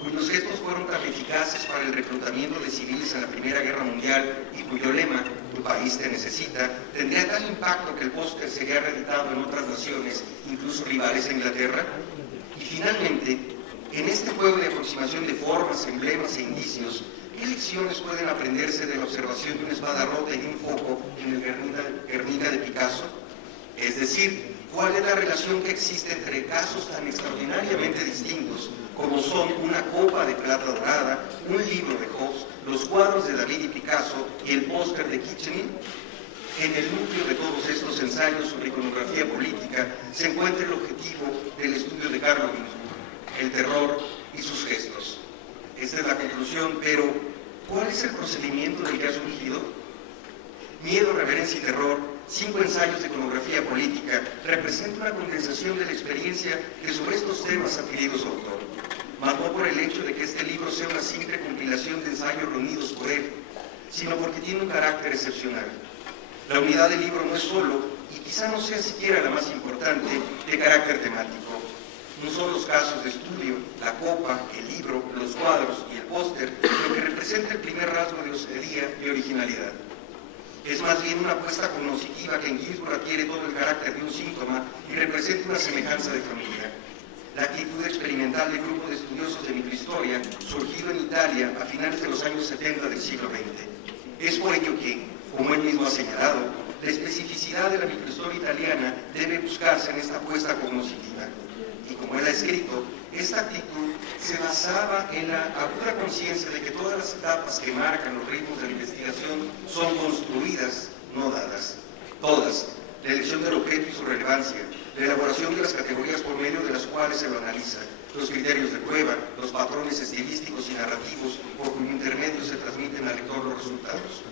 cuyos gestos fueron tan eficaces para el reclutamiento de civiles en la Primera Guerra Mundial y cuyo lema, "Tu país te necesita", tendría tal impacto que el póster sería reeditado en otras naciones, incluso rivales a Inglaterra? Y finalmente, en este juego de aproximación de formas, emblemas e indicios, ¿qué lecciones pueden aprenderse de la observación de una espada rota y de un foco en el Guernica de Picasso? Es decir, ¿cuál es la relación que existe entre casos tan extraordinariamente distintos como son una copa de plata dorada, un libro de Hobbes, los cuadros de David y Picasso y el póster de Kitchener? En el núcleo de todos estos ensayos sobre iconografía política se encuentra el objetivo del estudio de Carlo Ginsburg, el terror y sus gestos. Esta es la conclusión, pero ¿cuál es el procedimiento del que ha surgido? Miedo, reverencia y terror, 5 ensayos de iconografía política, representa una condensación de la experiencia que sobre estos temas ha adquirido su autor, mas no por el hecho de que este libro sea una simple compilación de ensayos reunidos por él, sino porque tiene un carácter excepcional. La unidad del libro no es solo, y quizá no sea siquiera la más importante, de carácter temático. No son los casos de estudio, la copa, el libro, los cuadros y el póster lo que representa el primer rasgo de osadía y originalidad. Es más bien una apuesta cognoscitiva que en Ginsburg adquiere todo el carácter de un síntoma y representa una semejanza de familia. La actitud experimental del grupo de estudiosos de microhistoria, surgido en Italia a finales de los años 70 del siglo XX. Es por ello que, como él mismo ha señalado, la especificidad de la microhistoria italiana debe buscarse en esta apuesta cognoscitiva. Y como él ha escrito, esta actitud se basaba en la aguda conciencia de que todas las etapas que marcan los ritmos de la investigación son construidas no dadas. Todas, la elección del objeto y su relevancia, la elaboración de las categorías por medio de las cuales se lo analiza, los criterios de prueba, los patrones estilísticos y narrativos por cuyo intermedio se transmiten al lector los resultados.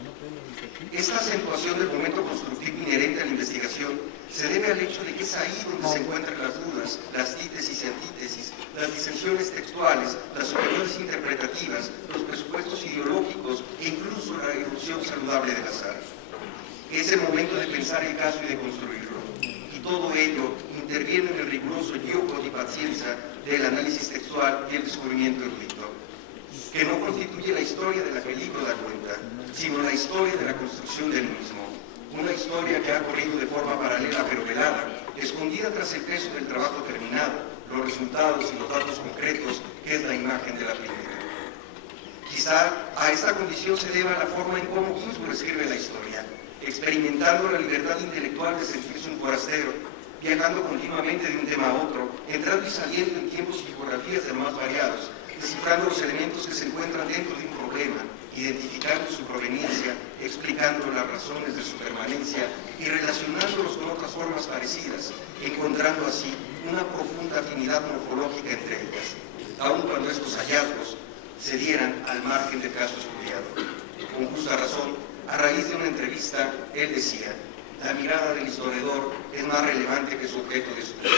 Esta acentuación del momento constructivo inherente a la investigación se debe al hecho de que es ahí donde se encuentran las dudas, las títesis y antítesis, las disensiones textuales, las opiniones interpretativas, los presupuestos ideológicos e incluso la irrupción saludable del azar. Es el momento de pensar el caso y de construirlo. Y todo ello interviene en el riguroso gioco di pazienza del análisis textual y el descubrimiento erudito, que no constituye la historia de la que el libro da cuenta, sino la historia de la construcción del mismo. Una historia que ha corrido de forma paralela pero velada, escondida tras el peso del trabajo terminado, los resultados y los datos concretos, que es la imagen de la primera. Quizá a esta condición se deba la forma en cómo Ginsburg escribe la historia, experimentando la libertad intelectual de sentirse un forastero, viajando continuamente de un tema a otro, entrando y saliendo en tiempos y geografías de los más variados, descifrando los elementos que se encuentran dentro de un problema, identificando su proveniencia, explicando las razones de su permanencia y relacionándolos con otras formas parecidas, encontrando así una profunda afinidad morfológica entre ellas, aun cuando estos hallazgos se dieran al margen del caso estudiado. Con justa razón, a raíz de una entrevista, él decía: la mirada del historiador es más relevante que su objeto de estudio.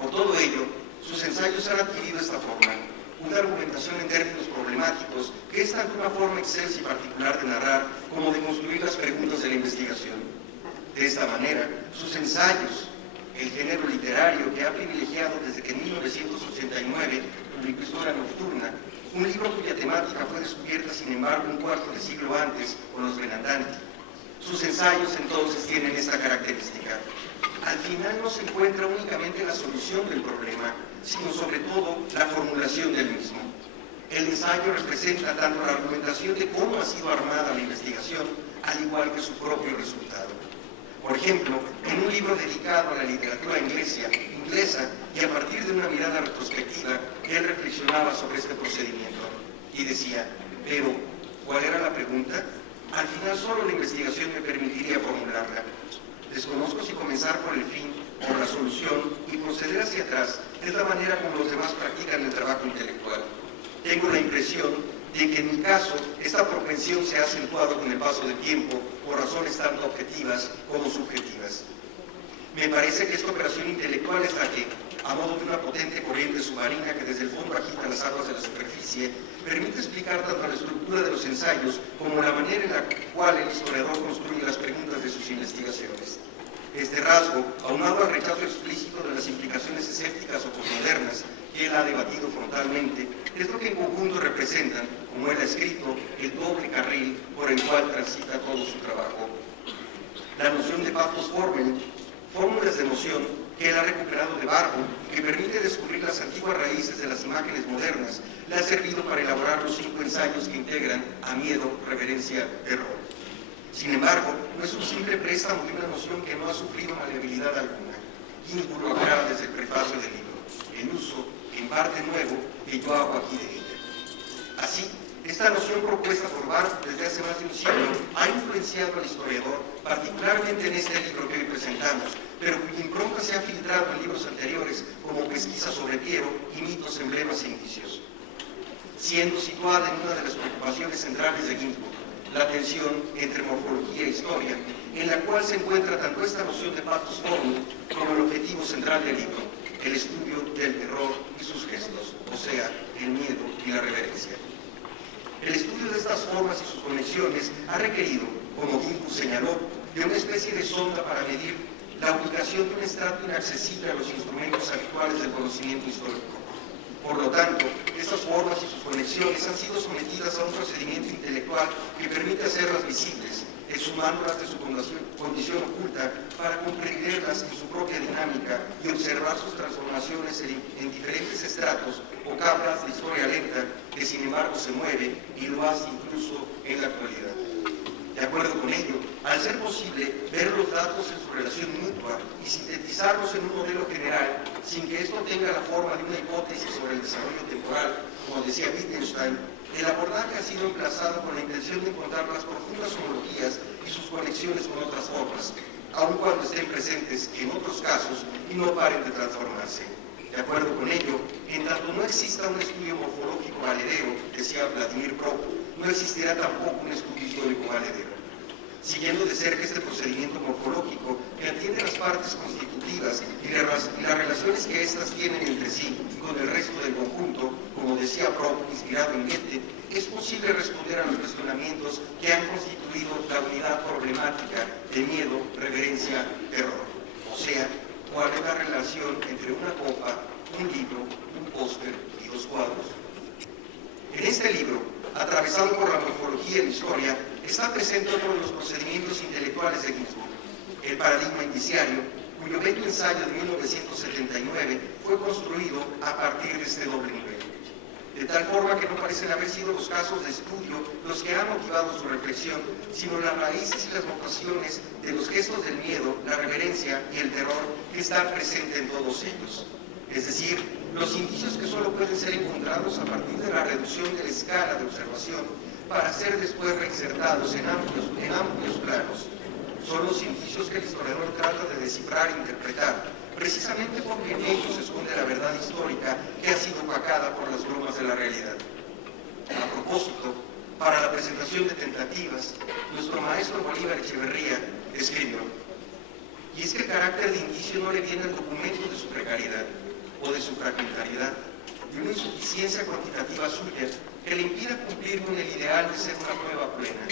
Por todo ello, sus ensayos han adquirido esta forma, una argumentación en términos problemáticos que es tanto una forma excelsa y particular de narrar como de construir las preguntas de la investigación. De esta manera, sus ensayos, el género literario que ha privilegiado desde que en 1989 publicó Historia Nocturna, un libro cuya temática fue descubierta sin embargo un cuarto de siglo antes con los Benandanti. Sus ensayos entonces tienen esta característica. Al final no se encuentra únicamente la solución del problema, sino sobre todo la formulación del mismo. El ensayo representa tanto la argumentación de cómo ha sido armada la investigación, al igual que su propio resultado. Por ejemplo, en un libro dedicado a la literatura inglesa, y a partir de una mirada retrospectiva, él reflexionaba sobre este procedimiento y decía: pero, ¿cuál era la pregunta? Al final solo la investigación me permitiría formularla. Desconozco si comenzar por el fin, por la solución, y proceder hacia atrás es la manera como los demás practican el trabajo intelectual. Tengo la impresión de que en mi caso esta propensión se ha acentuado con el paso del tiempo por razones tanto objetivas como subjetivas. Me parece que esta operación intelectual es la que, a modo de una potente corriente submarina que desde el fondo agita las aguas de la superficie, permite explicar tanto la estructura de los ensayos como la manera en la cual el historiador construye las preguntas de sus investigaciones. Este rasgo, aunado al rechazo explícito de las implicaciones escépticas o posmodernas que él ha debatido frontalmente, es lo que en conjunto representan, como él ha escrito, el doble carril por el cual transita todo su trabajo. La noción de pathos formel, fórmulas de noción que él ha recuperado de Barbour y que permite descubrir las antiguas raíces de las imágenes modernas, le ha servido para elaborar los 5 ensayos que integran A miedo, reverencia, error. Sin embargo, no es un simple préstamo de una noción que no ha sufrido maleabilidad alguna. Ginsburg lo aclara desde el prefacio del libro, el uso, en parte nuevo, que yo hago aquí de ella. Así, esta noción propuesta por Barbour desde hace más de un siglo ha influenciado al historiador, particularmente en este libro que hoy presentamos, pero cuya impronta se ha filtrado en libros anteriores como Pesquisa sobre Piero y Mitos, emblemas e indicios. Siendo situada en una de las preocupaciones centrales de Ginsburg, la tensión entre morfología e historia, en la cual se encuentra tanto esta noción de pathos formum como el objetivo central del libro, el estudio del terror y sus gestos, o sea, el miedo y la reverencia. El estudio de estas formas y sus conexiones ha requerido, como Ginsburg señaló, de una especie de sonda para medir la ubicación de un estrato inaccesible a los instrumentos habituales del conocimiento histórico. Por lo tanto, estas formas y sus conexiones han sido sometidas a un procedimiento intelectual que permite hacerlas visibles, exhumándolas de su condición oculta para comprenderlas en su propia dinámica y observar sus transformaciones en diferentes estratos o capas de historia lenta que sin embargo se mueve y lo hace incluso en la actualidad. De acuerdo con ello, al ser posible ver los datos en su relación mutua y sintetizarlos en un modelo general, sin que esto tenga la forma de una hipótesis sobre el desarrollo temporal, como decía Wittgenstein, el abordaje ha sido emplazado con la intención de encontrar las profundas homologías y sus conexiones con otras formas, aun cuando estén presentes en otros casos y no paren de transformarse. De acuerdo con ello, en tanto no exista un estudio morfológico valedero, decía Vladimir Prop, no existirá tampoco un estudio histórico valedero. Siguiendo de cerca este procedimiento morfológico que atiende las partes constitutivas y las relaciones que éstas tienen entre sí y con el resto del conjunto, como decía Prop, inspirado en Goethe, es posible responder a los cuestionamientos que han constituido la unidad problemática de miedo, reverencia, terror. O sea, ¿cuál es la relación entre una copa, un libro, un póster y dos cuadros? En este libro, atravesado por la morfología y la historia, está presente uno de los procedimientos intelectuales de Ginsburg, el paradigma indiciario, cuyo bello ensayo de 1979 fue construido a partir de este doble nivel. De tal forma que no parecen haber sido los casos de estudio los que han motivado su reflexión, sino las raíces y las motivaciones de los gestos del miedo, la reverencia y el terror que están presentes en todos ellos. Es decir, los indicios que solo pueden ser encontrados a partir de la reducción de la escala de observación para ser después reinsertados en amplios planos. Son los indicios que el historiador trata de descifrar e interpretar, precisamente porque en ellos se esconde la verdad histórica que ha sido opacada por las bromas de la realidad. A propósito, para la presentación de tentativas, nuestro maestro Bolívar Echeverría escribió: y es que el carácter de indicio no le viene al documento de su precariedad o de su fragmentariedad, de una insuficiencia cuantitativa suya que le impida cumplir con el ideal de ser una prueba plena.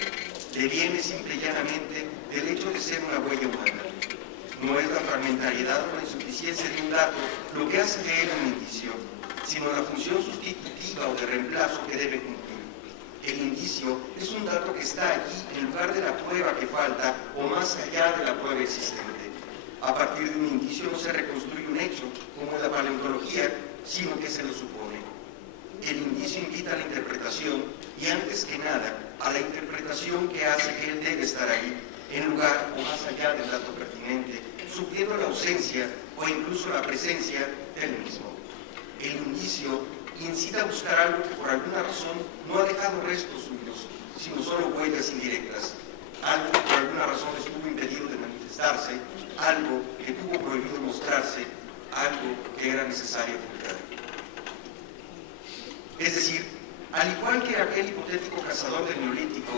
Le viene simple y llanamente del hecho de ser una huella humana. No es la fragmentariedad o la insuficiencia de un dato lo que hace de él un indicio, sino la función sustitutiva o de reemplazo que debe cumplir. El indicio es un dato que está allí en lugar de la prueba que falta o más allá de la prueba existente. A partir de un indicio no se reconstruye un hecho, como en la paleontología, sino que se lo supone. El indicio invita a la interpretación y antes que nada a la interpretación que hace que él debe estar ahí, en lugar o más allá del dato pertinente, supliendo la ausencia o incluso la presencia del mismo. El indicio incita a buscar algo que por alguna razón no ha dejado restos suyos, sino solo huellas indirectas, algo que por alguna razón estuvo impedido de manifestarse, algo que tuvo prohibido mostrarse, algo que era necesario ocultar. Es decir, al igual que aquel hipotético cazador del Neolítico,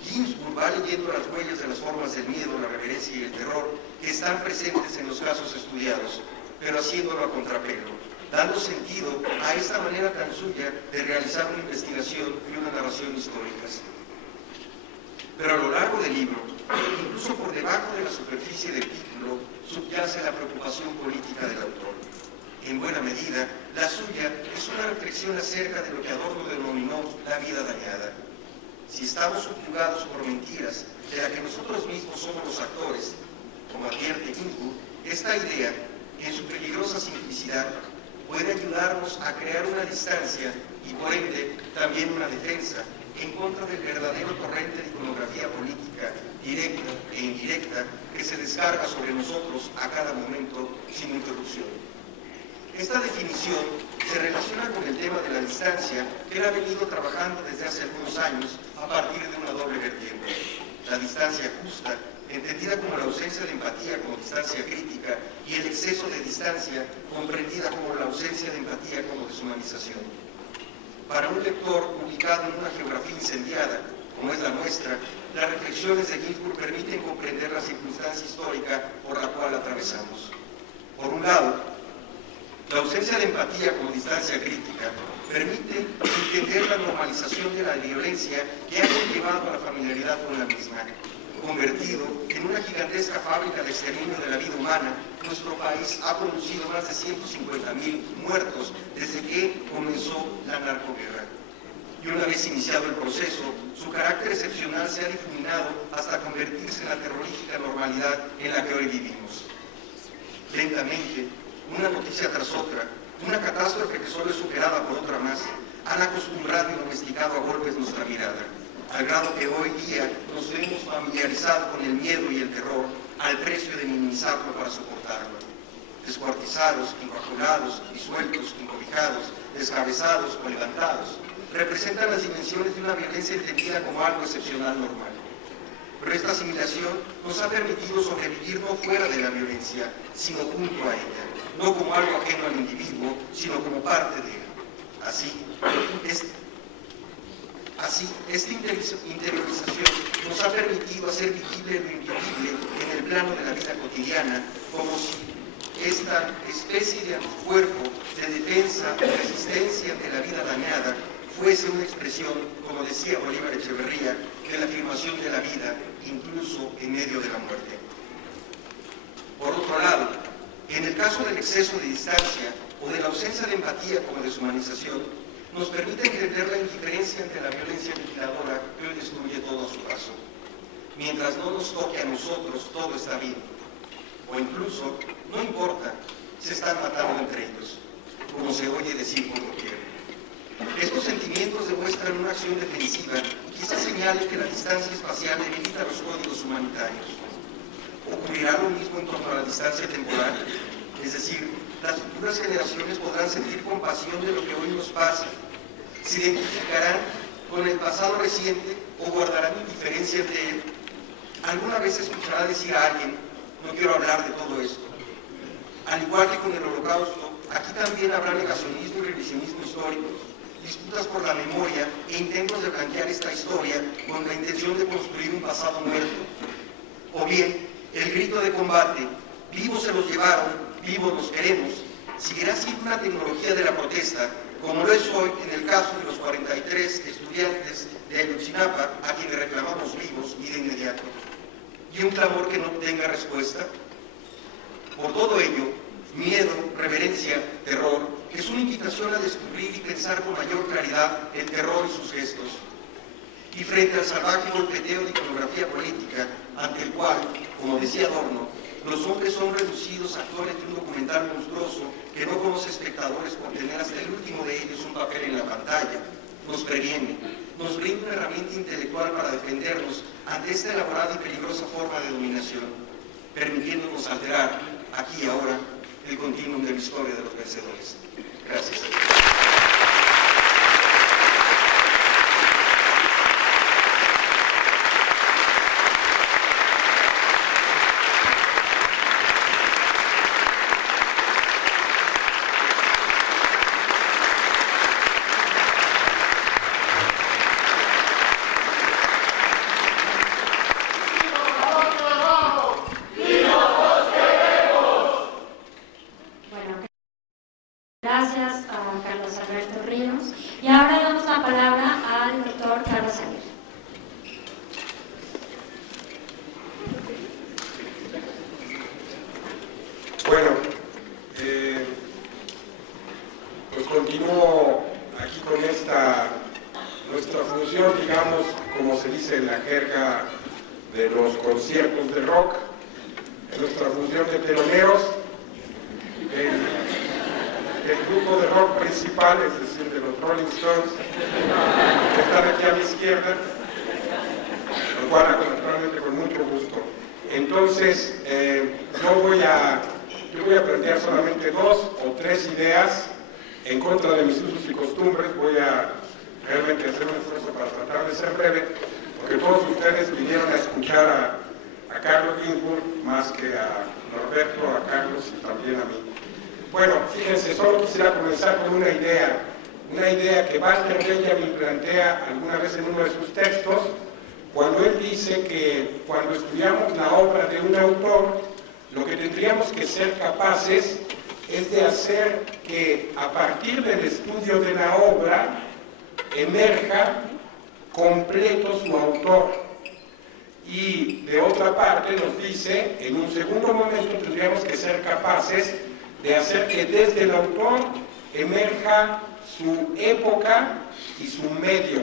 Ginsburg va leyendo las huellas de las formas del miedo, la reverencia y el terror que están presentes en los casos estudiados, pero haciéndolo a contrapelo, dando sentido a esta manera tan suya de realizar una investigación y una narración históricas. Pero a lo largo del libro, incluso por debajo de la superficie del título, subyace la preocupación política del autor. En buena medida, la suya es una reflexión acerca de lo que Adorno denominó la vida dañada. Si estamos subyugados por mentiras de la que nosotros mismos somos los actores, como advierte Ginsburg, esta idea, en su peligrosa simplicidad, puede ayudarnos a crear una distancia y por ende también una defensa en contra del verdadero torrente de iconografía política, directa e indirecta, que se descarga sobre nosotros a cada momento sin interrupción. Esta definición se relaciona con el tema de la distancia que él ha venido trabajando desde hace algunos años a partir de una doble vertiente. La distancia justa, entendida como la ausencia de empatía como distancia crítica, y el exceso de distancia, comprendida como la ausencia de empatía como deshumanización. Para un lector ubicado en una geografía incendiada, como es la nuestra, las reflexiones de Ginsburg permiten comprender la circunstancia histórica por la cual atravesamos. Por un lado, la ausencia de empatía como distancia crítica permite entender la normalización de la violencia que ha conllevado a la familiaridad con la misma. Convertido en una gigantesca fábrica de exterminio de la vida humana, nuestro país ha producido más de 150.000 muertos desde que comenzó la narcoguerra. Y una vez iniciado el proceso, su carácter excepcional se ha difuminado hasta convertirse en la terrorífica normalidad en la que hoy vivimos. Lentamente, una noticia tras otra, una catástrofe que solo es superada por otra más, han acostumbrado y domesticado a golpes nuestra mirada. al grado que hoy día nos hemos familiarizado con el miedo y el terror al precio de minimizarlo para soportarlo. Descuartizados, encarcelados, disueltos, encobijados, descabezados o levantados, representan las dimensiones de una violencia entendida como algo excepcional normal. Pero esta asimilación nos ha permitido sobrevivir no fuera de la violencia, sino junto a ella, no como algo ajeno al individuo, sino como parte de él. Esta interiorización nos ha permitido hacer visible lo invisible en el plano de la vida cotidiana, como si esta especie de anticuerpo de defensa y resistencia ante la vida dañada fuese una expresión, como decía Bolívar Echeverría, de la afirmación de la vida, incluso en medio de la muerte. Por otro lado, en el caso del exceso de distancia o de la ausencia de empatía como deshumanización, nos permite entender la indiferencia ante la violencia aniquiladora que hoy destruye todo a su paso. Mientras no nos toque a nosotros, todo está bien. O incluso, no importa, se están matando entre ellos, como se oye decir por doquier. Estos sentimientos demuestran una acción defensiva y quizás señalen que la distancia espacial debilita los códigos humanitarios. ¿Ocurrirá lo mismo en torno a la distancia temporal? Es decir, las futuras generaciones podrán sentir compasión de lo que hoy nos pasa, se identificarán con el pasado reciente o guardarán indiferencia ante él. ¿Alguna vez escuchará decir a alguien: no quiero hablar de todo esto? Al igual que con el Holocausto, aquí también habrá negacionismo y revisionismo históricos, disputas por la memoria e intentos de blanquear esta historia con la intención de construir un pasado muerto. O bien, el grito de combate: vivos se los llevaron, vivos los queremos, seguirá siendo una tecnología de la protesta, como lo es hoy en el caso de los 43 estudiantes de Ayotzinapa, a quienes reclamamos vivos y de inmediato. ¿Y un clamor que no tenga respuesta? Por todo ello, miedo, reverencia, terror, es una invitación a descubrir y pensar con mayor claridad el terror y sus gestos. Y frente al salvaje golpeteo de iconografía política, ante el cual, como decía Adorno, los hombres son reducidos a actores de un documental monstruoso que no conoce espectadores por tener hasta el último de ellos un papel en la pantalla, nos previene, nos brinda una herramienta intelectual para defendernos ante esta elaborada y peligrosa forma de dominación, permitiéndonos alterar, aquí y ahora, el continuum de la historia de los vencedores. Gracias. Gracias a Carlos Alberto Ríos. Y ahora le damos la palabra al doctor Carlos Aguirre. Bueno, pues continúo aquí con nuestra función, digamos, como se dice en la jerga de los conciertos de rock, en nuestra función de teloneros, el grupo de rock principal, es decir, de los Rolling Stones, que están aquí a mi izquierda, lo cual hago naturalmente con mucho gusto. Entonces, yo voy a plantear solamente 2 o 3 ideas en contra de mis usos y costumbres. Voy a realmente hacer un esfuerzo para tratar de ser breve, porque todos ustedes vinieron a escuchar a Carlos Ginsburg más que a Norberto, a Carlos y también a mí. Bueno, fíjense, solo quisiera comenzar con una idea que Walter Benjamin plantea alguna vez en uno de sus textos, cuando él dice que cuando estudiamos la obra de un autor, lo que tendríamos que ser capaces es de hacer que a partir del estudio de la obra emerja completo su autor. Y de otra parte nos dice, en un segundo momento tendríamos que ser capaces de hacer que desde el autor emerja su época y su medio.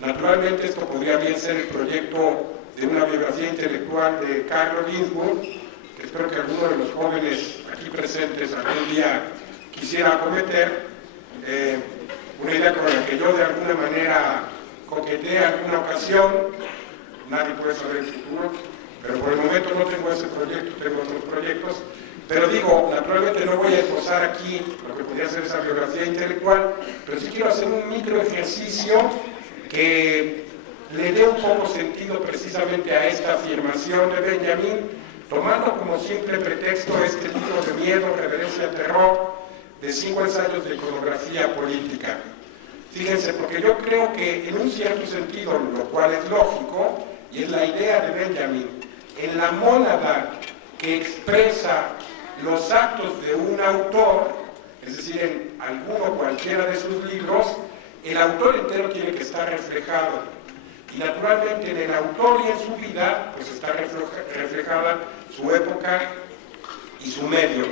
Naturalmente esto podría bien ser el proyecto de una biografía intelectual de Carlo Ginzburg, que espero que alguno de los jóvenes aquí presentes algún día quisiera acometer, una idea con la que yo de alguna manera coqueteé alguna ocasión, nadie puede saber el futuro, pero por el momento no tengo ese proyecto, tengo otros proyectos. Pero digo, naturalmente no voy a esbozar aquí lo que podría ser esa biografía intelectual, pero sí quiero hacer un micro ejercicio que le dé un poco sentido precisamente a esta afirmación de Benjamin, tomando como simple pretexto este libro de miedo, reverencia, terror, de 5 ensayos de iconografía política. Fíjense, porque yo creo que en un cierto sentido, lo cual es lógico, y es la idea de Benjamin, en la mónada que expresa los actos de un autor, es decir, en alguno o cualquiera de sus libros, el autor entero tiene que estar reflejado. Y naturalmente en el autor y en su vida, pues está reflejada su época y su medio.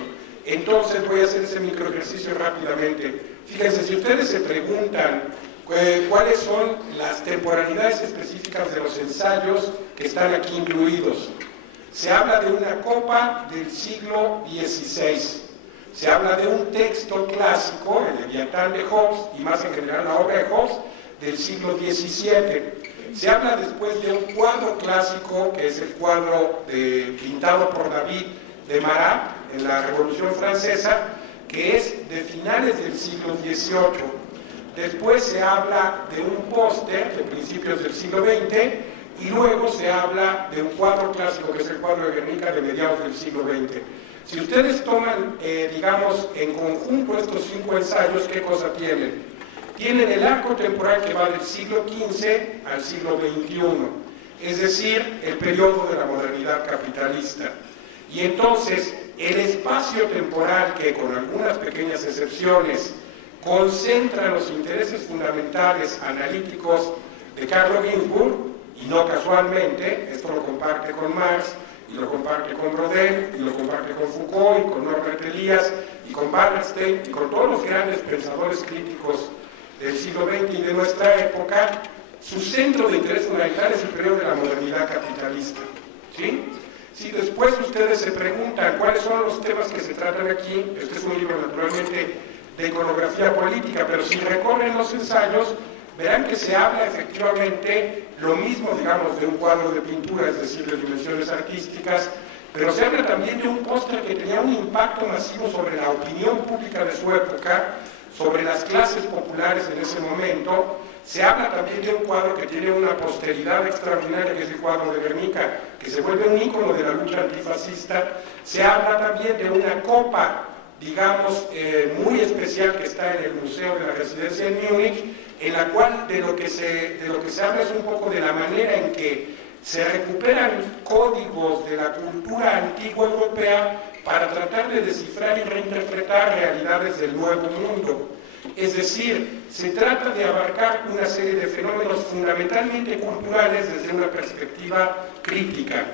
Entonces voy a hacer ese micro ejercicio rápidamente. Fíjense, si ustedes se preguntan cuáles son las temporalidades específicas de los ensayos que están aquí incluidos, se habla de una copa del siglo XVI, se habla de un texto clásico, el Leviatán de Hobbes, y más en general la obra de Hobbes, del siglo XVII. Se habla después de un cuadro clásico, que es el cuadro pintado por David de Marat en la Revolución Francesa, que es de finales del siglo XVIII. Después se habla de un póster de principios del siglo XX, y luego se habla de un cuadro clásico, que es el cuadro de Guernica de mediados del siglo XX. Si ustedes toman, digamos, en conjunto estos 5 ensayos, ¿qué cosa tienen? Tienen el arco temporal que va del siglo XV al siglo XXI, es decir, el periodo de la modernidad capitalista. Y entonces, el espacio temporal que, con algunas pequeñas excepciones, concentra los intereses fundamentales analíticos de Carlo Ginzburg, y no casualmente, esto lo comparte con Marx, y lo comparte con Brodel, y lo comparte con Foucault, y con Norbert Elias, y con Wallerstein, y con todos los grandes pensadores críticos del siglo XX y de nuestra época. Su centro de interés fundamental es el periodo de la modernidad capitalista. ¿Sí? Si después ustedes se preguntan cuáles son los temas que se tratan aquí, este es un libro naturalmente de iconografía política, pero si recorren los ensayos, verán que se habla efectivamente lo mismo, digamos, de un cuadro de pintura, es decir, de dimensiones artísticas, pero se habla también de un póster que tenía un impacto masivo sobre la opinión pública de su época, sobre las clases populares en ese momento. Se habla también de un cuadro que tiene una posteridad extraordinaria, que es el cuadro de Guernica, que se vuelve un ícono de la lucha antifascista. Se habla también de una copa, digamos, muy especial que está en el Museo de la Residencia en Múnich, en la cual de lo que se habla es un poco de la manera en que se recuperan códigos de la cultura antigua europea para tratar de descifrar y reinterpretar realidades del Nuevo Mundo. Es decir, se trata de abarcar una serie de fenómenos fundamentalmente culturales desde una perspectiva crítica.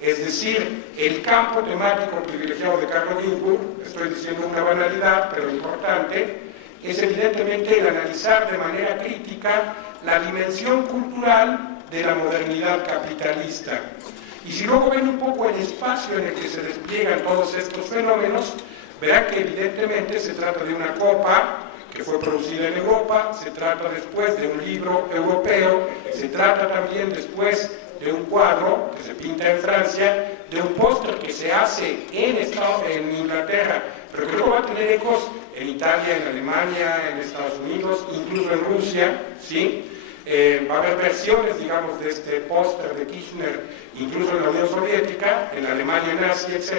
Es decir, el campo temático privilegiado de Carlo Ginzburg, estoy diciendo una banalidad, pero importante, es evidentemente el analizar de manera crítica la dimensión cultural de la modernidad capitalista. Y si luego ven un poco el espacio en el que se despliegan todos estos fenómenos, verán que evidentemente se trata de una copa que fue producida en Europa, se trata después de un libro europeo, se trata también después de un cuadro que se pinta en Francia, de un póster que se hace en Inglaterra, pero que luego va a tener ecos en Italia, en Alemania, en Estados Unidos, incluso en Rusia, ¿sí? Va a haber versiones, digamos, de este póster de Kirchner, incluso en la Unión Soviética, en la Alemania nazi, etc.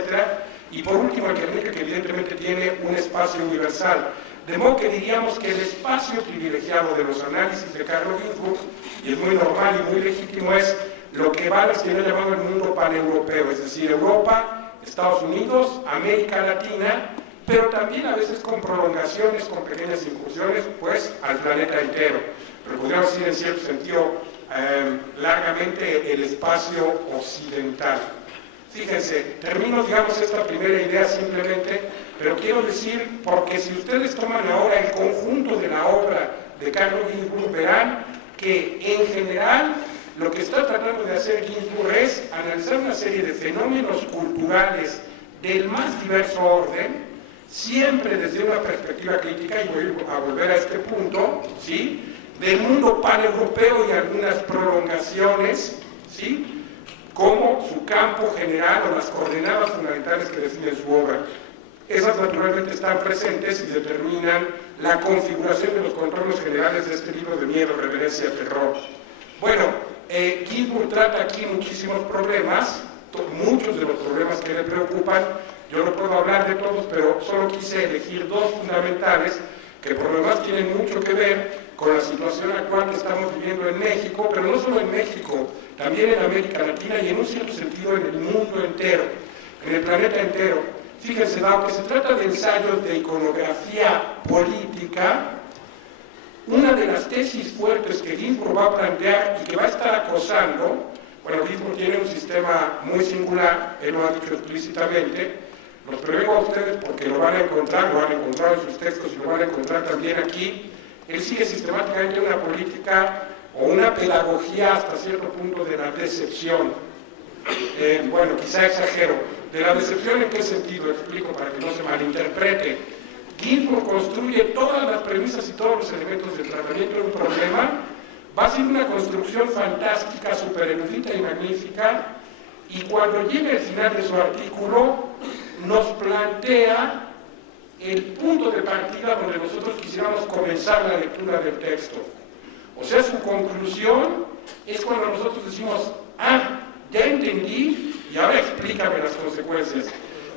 Y por último, el Guernica, que evidentemente tiene un espacio universal. De modo que diríamos que el espacio privilegiado de los análisis de Carlo Ginzburg, y es muy normal y muy legítimo, es lo que Wallerstein ha llamado el mundo paneuropeo, es decir, Europa, Estados Unidos, América Latina, pero también a veces con prolongaciones, con pequeñas incursiones, pues al planeta entero. Pero podríamos decir en cierto sentido largamente el espacio occidental. Fíjense, termino, digamos, esta primera idea simplemente, pero quiero decir, porque si ustedes toman ahora el conjunto de la obra de Carlo Ginzburg, verán que en general lo que está tratando de hacer Ginzburg es analizar una serie de fenómenos culturales del más diverso orden, siempre desde una perspectiva crítica, y voy a volver a este punto, ¿sí?, del mundo paneuropeo y algunas prolongaciones, ¿sí?, como su campo general o las coordenadas fundamentales que definen su obra. Esas naturalmente están presentes y determinan la configuración de los contornos generales de este libro de miedo, reverencia, terror. Bueno, Ginsburg trata aquí muchísimos problemas, muchos de los problemas que le preocupan. Yo no puedo hablar de todos, pero solo quise elegir dos fundamentales que por lo demás tienen mucho que ver con la situación actual que estamos viviendo en México, pero no solo en México, también en América Latina y en un cierto sentido en el mundo entero, en el planeta entero. Fíjense, dado que se trata de ensayos de iconografía política, una de las tesis fuertes que Ginsburg va a plantear y que va a estar acosando, bueno, Ginsburg tiene un sistema muy singular, él lo ha dicho explícitamente, los prevengo a ustedes porque lo han encontrado en sus textos y lo van a encontrar también aquí. Él sigue sistemáticamente una política o una pedagogía hasta cierto punto de la decepción. Bueno, quizá exagero. ¿De la decepción en qué sentido? Explico para que no se malinterprete. Ginsburg construye todas las premisas y todos los elementos del tratamiento de un problema, va a ser una construcción fantástica, súper erudita y magnífica, y cuando llega al final de su artículo, nos plantea el punto de partida donde nosotros quisiéramos comenzar la lectura del texto. O sea, su conclusión es cuando nosotros decimos, ah, ya entendí y ahora explícame las consecuencias.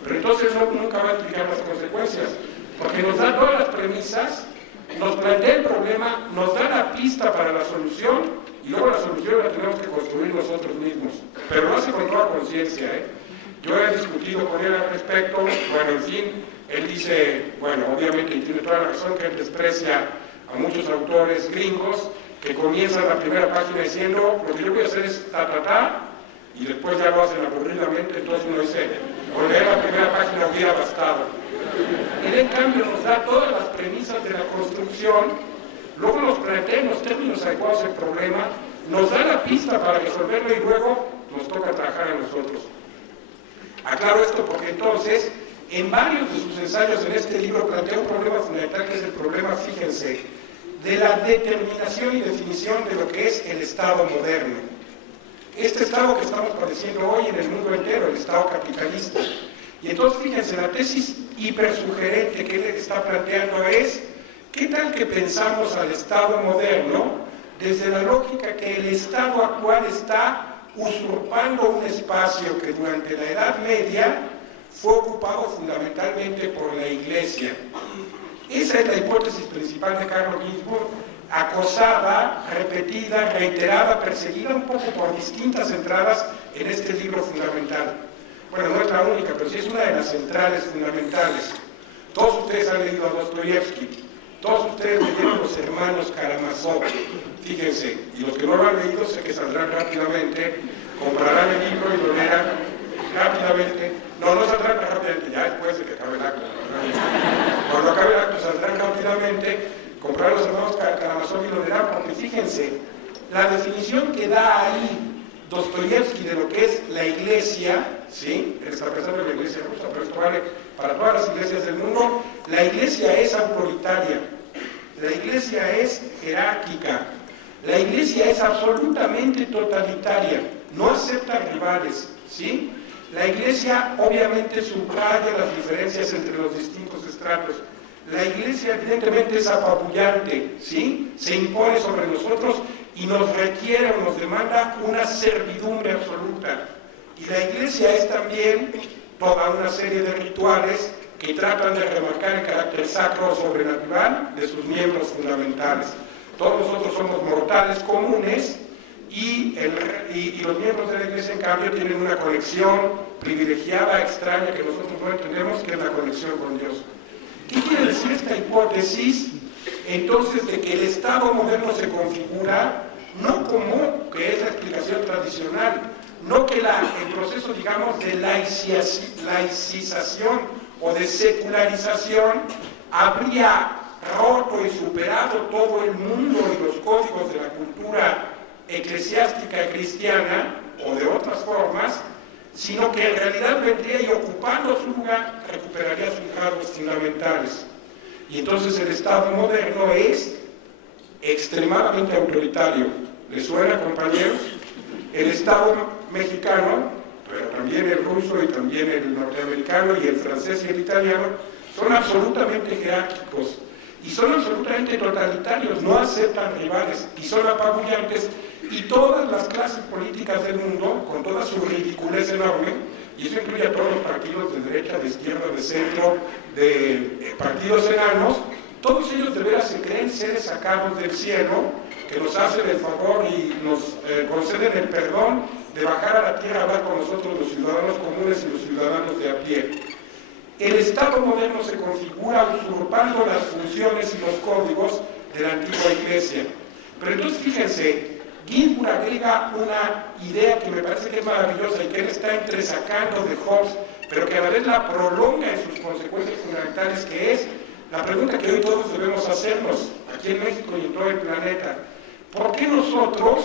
Pero entonces nunca va a explicar las consecuencias, porque nos da todas las premisas, nos plantea el problema, nos da la pista para la solución y luego la solución la tenemos que construir nosotros mismos. Pero lo hace con toda conciencia, ¿eh? Yo he discutido con él al respecto, bueno, en fin, él dice, bueno, obviamente, y tiene toda la razón, que él desprecia a muchos autores gringos que comienzan la primera página diciendo, lo que yo voy a hacer es ta, y después ya lo hacen aburridamente, entonces uno dice, con leer la primera página hubiera bastado. Él, en cambio, nos da todas las premisas de la construcción, luego nos plantea en los términos adecuados el problema, nos da la pista para resolverlo y luego nos toca trabajar a nosotros. Aclaro esto porque entonces, en varios de sus ensayos en este libro plantea un problema fundamental que es el problema, fíjense, de la determinación y definición de lo que es el Estado moderno. Este Estado que estamos padeciendo hoy en el mundo entero, el Estado capitalista. Y entonces, fíjense, la tesis hipersugerente que él está planteando es, ¿qué tal que pensamos al Estado moderno desde la lógica que el Estado actual está usurpando un espacio que durante la Edad Media fue ocupado fundamentalmente por la Iglesia? Esa es la hipótesis principal de Carlo Ginzburg, acosada, repetida, reiterada, perseguida un poco por distintas entradas en este libro fundamental. Bueno, no es la única, pero sí es una de las centrales fundamentales. Todos ustedes han leído a Dostoyevsky, todos ustedes leyeron Los Hermanos Karamazov, fíjense, y los que no lo han leído sé que saldrán rápidamente, comprarán el libro y lo leerán rápidamente. No saldrán rápidamente, ya después de que acabe el acto. Cuando acabe el acto saldrán rápidamente, comprarán Los Hermanos Karamazov y lo leerán, porque fíjense, la definición que da ahí Dostoyevsky de lo que es la Iglesia, ¿sí? Él está pensando en la Iglesia rusa, pero esto vale para todas las iglesias del mundo. La Iglesia es autoritaria, la Iglesia es jerárquica, la Iglesia es absolutamente totalitaria, no acepta rivales, ¿sí? La Iglesia obviamente subraya las diferencias entre los distintos estratos. La Iglesia evidentemente es apabullante, ¿sí? Se impone sobre nosotros y nos requiere o nos demanda una servidumbre absoluta. Y la Iglesia es también toda una serie de rituales que tratan de remarcar el carácter sacro o sobrenatural de sus miembros fundamentales. Todos nosotros somos mortales comunes y los miembros de la Iglesia, en cambio, tienen una conexión privilegiada, extraña, que nosotros no entendemos, que es la conexión con Dios. ¿Qué quiere decir esta hipótesis? Entonces, de que el Estado moderno se configura no como, que es la explicación tradicional, no que el proceso, digamos, de laicización o de secularización habría roto y superado todo el mundo y los códigos de la cultura eclesiástica cristiana o de otras formas, sino que en realidad vendría y ocupando su lugar recuperaría sus rasgos fundamentales. Y entonces el Estado moderno es extremadamente autoritario. ¿Les suena, compañeros? El Estado mexicano, pero también el ruso y también el norteamericano y el francés y el italiano, son absolutamente jerárquicos y son absolutamente totalitarios, no aceptan rivales y son apabullantes, y todas las clases políticas del mundo, con toda su ridiculez enorme, y eso incluye a todos los partidos de derecha, de izquierda, de centro, de partidos enanos, todos ellos de veras se creen seres sacados del cielo, que nos hacen el favor y nos conceden el perdón de bajar a la tierra a hablar con nosotros los ciudadanos comunes y los ciudadanos de a pie. El Estado moderno se configura usurpando las funciones y los códigos de la antigua Iglesia. Pero entonces fíjense, Ginsburg agrega una idea que me parece que es maravillosa y que él está entresacando de Hobbes, pero que a la vez la prolonga en sus consecuencias fundamentales, que es la pregunta que hoy todos debemos hacernos, aquí en México y en todo el planeta. ¿Por qué nosotros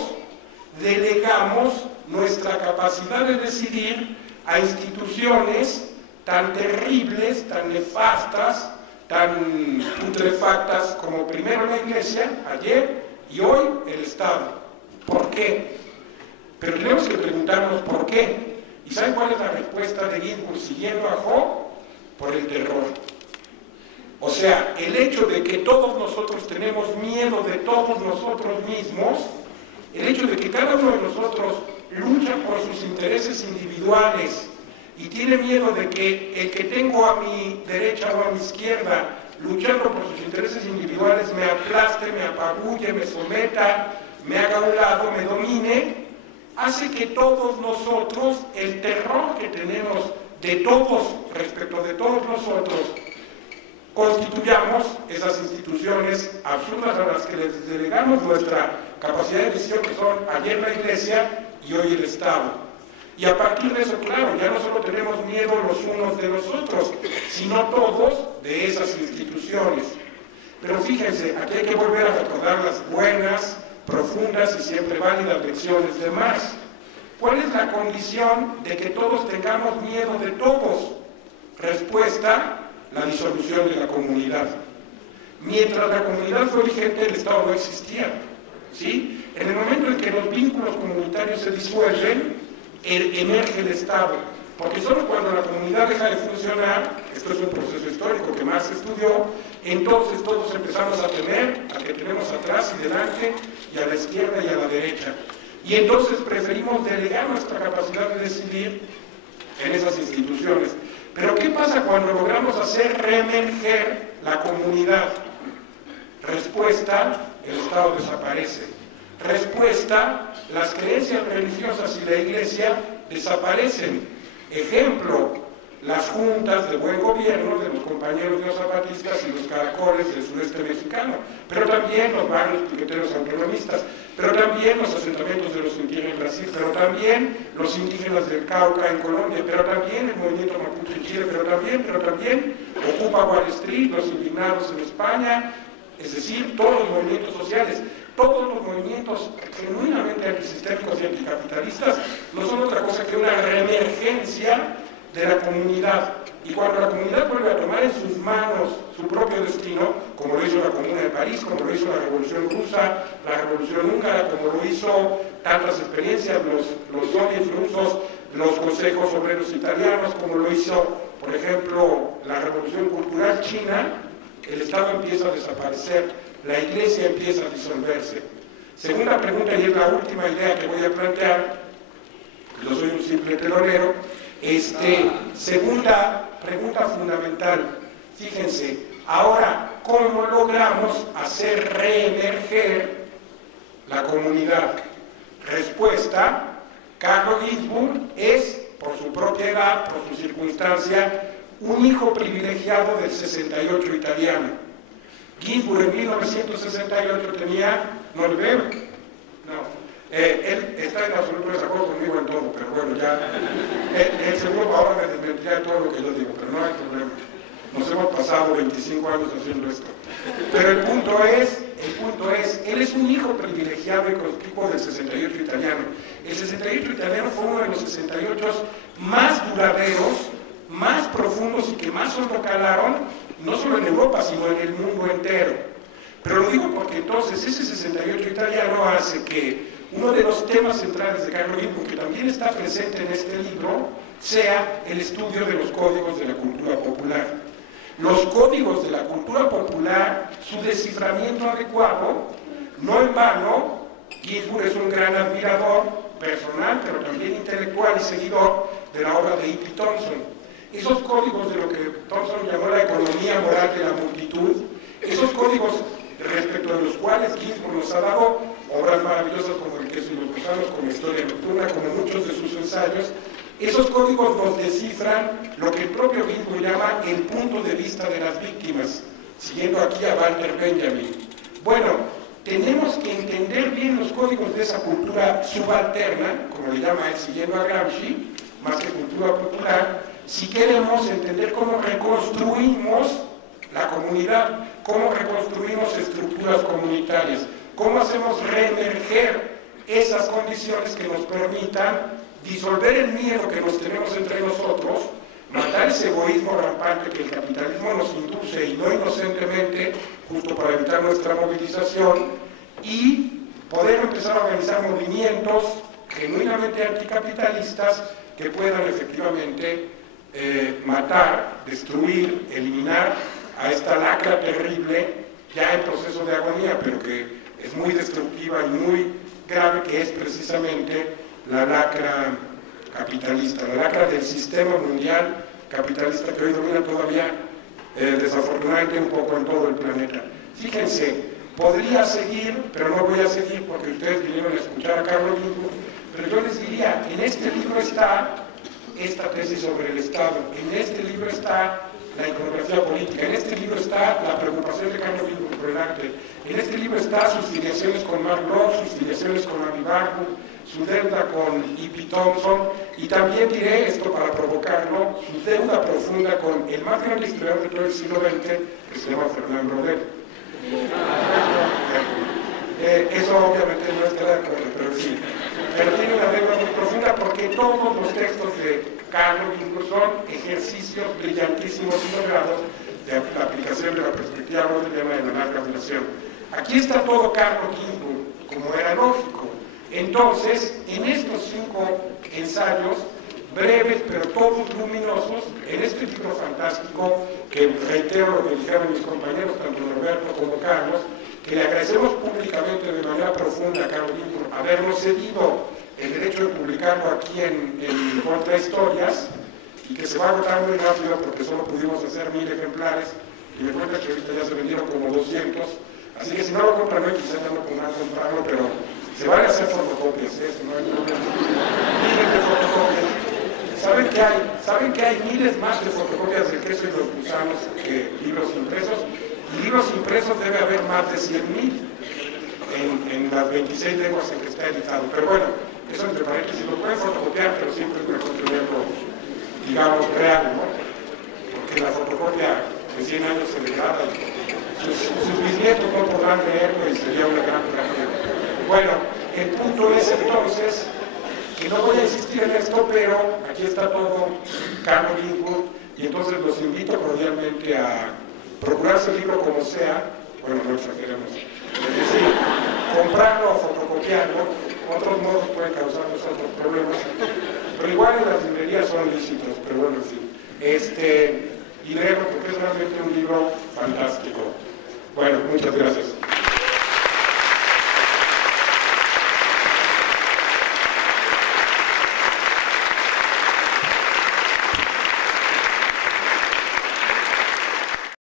delegamos nuestra capacidad de decidir a instituciones tan terribles, tan nefastas, tan putrefactas como primero la Iglesia, ayer, y hoy el Estado? ¿Por qué? Pero tenemos que preguntarnos por qué. ¿Y saben cuál es la respuesta de Ginsburg siguiendo a Hobbes? Por el terror. O sea, el hecho de que todos nosotros tenemos miedo de todos nosotros mismos, el hecho de que cada uno de nosotros lucha por sus intereses individuales y tiene miedo de que el que tengo a mi derecha o a mi izquierda luchando por sus intereses individuales me aplaste, me apabulle, me someta, me haga a un lado, me domine, hace que todos nosotros, el terror que tenemos de todos respecto de todos nosotros, constituyamos esas instituciones absurdas a las que les delegamos nuestra capacidad de decisión, que son ayer la Iglesia y hoy el Estado. Y a partir de eso, claro, ya no solo tenemos miedo los unos de los otros, sino todos de esas instituciones. Pero fíjense, aquí hay que volver a recordar las buenas, profundas y siempre válidas lecciones de Marx. ¿Cuál es la condición de que todos tengamos miedo de todos? Respuesta: la disolución de la comunidad. Mientras la comunidad fue vigente, el Estado no existía, ¿sí? En el momento en que los vínculos comunitarios se disuelven, emerge el Estado, porque solo cuando la comunidad deja de funcionar, esto es un proceso histórico que Marx estudió, entonces todos empezamos a temer al que tenemos atrás y delante, y a la izquierda y a la derecha. Y entonces preferimos delegar nuestra capacidad de decidir en esas instituciones. Pero ¿qué pasa cuando logramos hacer reemerger la comunidad? Respuesta: el Estado desaparece. Respuesta: las creencias religiosas y la Iglesia desaparecen. Ejemplo: las juntas de buen gobierno de los compañeros neozapatistas y los caracoles del sureste mexicano, pero también los barrios piqueteros autonomistas, pero también los asentamientos de los indígenas en Brasil, pero también los indígenas del Cauca en Colombia, pero también el movimiento mapuche en Chile, pero también Ocupa Wall Street, los indignados en España, es decir, todos los movimientos sociales. Todos los movimientos genuinamente antisistémicos y anticapitalistas no son otra cosa que una reemergencia de la comunidad. Y cuando la comunidad vuelve a tomar en sus manos su propio destino, como lo hizo la Comuna de París, como lo hizo la Revolución Rusa, la Revolución Húngara, como lo hizo tantas experiencias, los soviets rusos, los consejos obreros italianos, como lo hizo, por ejemplo, la Revolución Cultural China, el Estado empieza a desaparecer. La Iglesia empieza a disolverse. Segunda pregunta, y es la última idea que voy a plantear, yo soy un simple telonero. Segunda pregunta fundamental, fíjense, ahora, ¿cómo logramos hacer reemerger la comunidad? Respuesta: Carlo Ginzburg es, por su propia edad, por su circunstancia, un hijo privilegiado del 68 italiano. Ginzburg en 1968 tenía 9, él está en absoluto desacuerdo conmigo en todo, pero bueno, ya, él seguro ahora me desmentirá todo lo que yo digo, pero no hay problema. Nos hemos pasado 25 años haciendo esto. Pero el punto es, él es un hijo privilegiado y conspicuo del 68 italiano. El 68 italiano fue uno de los 68 más duraderos, más profundos y que más hondo calaron, no solo en Europa, sino en el mundo entero. Pero lo digo porque entonces ese 68 italiano hace que uno de los temas centrales de Carlo Ginzburg, que también está presente en este libro, sea el estudio de los códigos de la cultura popular. Los códigos de la cultura popular, su desciframiento adecuado, no en vano, Ginzburg es un gran admirador personal, pero también intelectual y seguidor de la obra de E.P. Thompson. Esos códigos de lo que Thompson llamó la economía moral de la multitud, esos códigos respecto de los cuales Ginzburg nos ha dado obras maravillosas como El queso y los gusanos, como Historia nocturna, como muchos de sus ensayos, esos códigos nos descifran lo que el propio Ginzburg llama el punto de vista de las víctimas, siguiendo aquí a Walter Benjamin. Bueno, tenemos que entender bien los códigos de esa cultura subalterna, como le llama él, siguiendo a Gramsci, más que cultura popular, si queremos entender cómo reconstruimos la comunidad, cómo reconstruimos estructuras comunitarias, cómo hacemos reemerger esas condiciones que nos permitan disolver el miedo que nos tenemos entre nosotros, matar ese egoísmo rampante que el capitalismo nos induce y no inocentemente, justo para evitar nuestra movilización, y poder empezar a organizar movimientos genuinamente anticapitalistas que puedan efectivamente matar, destruir, eliminar a esta lacra terrible, ya en proceso de agonía, pero que es muy destructiva y muy grave, que es precisamente la lacra capitalista, la lacra del sistema mundial capitalista que hoy domina todavía, desafortunadamente, un poco en todo el planeta. Fíjense, podría seguir, pero no voy a seguir porque ustedes vinieron a escuchar a Carlo Ginzburg, pero yo les diría, en este libro está esta tesis sobre el Estado, en este libro está la iconografía política, en este libro está la preocupación de Carlo Ginzburg por el arte, en este libro está sus filiaciones con Mark Bloch, sus filiaciones con Andy Warhol, su deuda con E.P. Thompson, y también diré esto para provocarlo, su deuda profunda con el más grande historiador de todo el siglo XX, que se llama Fernand Braudel. Eso obviamente no está de acuerdo, pero sí. Pero tiene una deuda muy profunda porque todos los textos de Carlo Ginzburg son ejercicios brillantísimos y logrados de la aplicación de la perspectiva browniana de la larga duración. Aquí está todo Carlo Ginzburg, como era lógico. Entonces, en estos 5 ensayos, breves pero todos luminosos, en este libro fantástico, que reitero lo que dijeron mis compañeros, tanto Roberto como Carlos, que le agradecemos públicamente de manera profunda a Carlo Ginzburg habernos cedido el derecho de publicarlo aquí en Contrahistorias, y que se va a agotar muy rápido porque solo pudimos hacer 1000 ejemplares, y me cuenta que ahorita ya se vendieron como 200, así que si no lo compran hoy, quizás ya no podrán comprarlo, pero se van a hacer fotocopias, eso no hay problema. Miles de fotocopias. ¿Saben que hay miles más de fotocopias del queso y los gusanos que libros impresos? Y libros impresos debe haber más de 100,000 en las 26 lenguas en que está editado. Pero bueno, eso entre paréntesis, lo pueden fotocopiar, pero siempre es mejor tenerlo, digamos, real, ¿no? Porque la fotocopia en 100 años se degrada y sus bisnietos no podrán leerlo y sería una gran tragedia. Bueno, el punto es entonces, que no voy a insistir en esto, pero aquí está todo Carlo Ginzburg, y entonces los invito cordialmente a procurarse el libro como sea, bueno, no exageremos, es decir, comprarlo o fotocopiarlo, otros modos pueden causarnos otros problemas, pero igual en las librerías son lícitos, pero bueno, en fin, y leerlo porque es realmente un libro fantástico. Bueno, muchas gracias.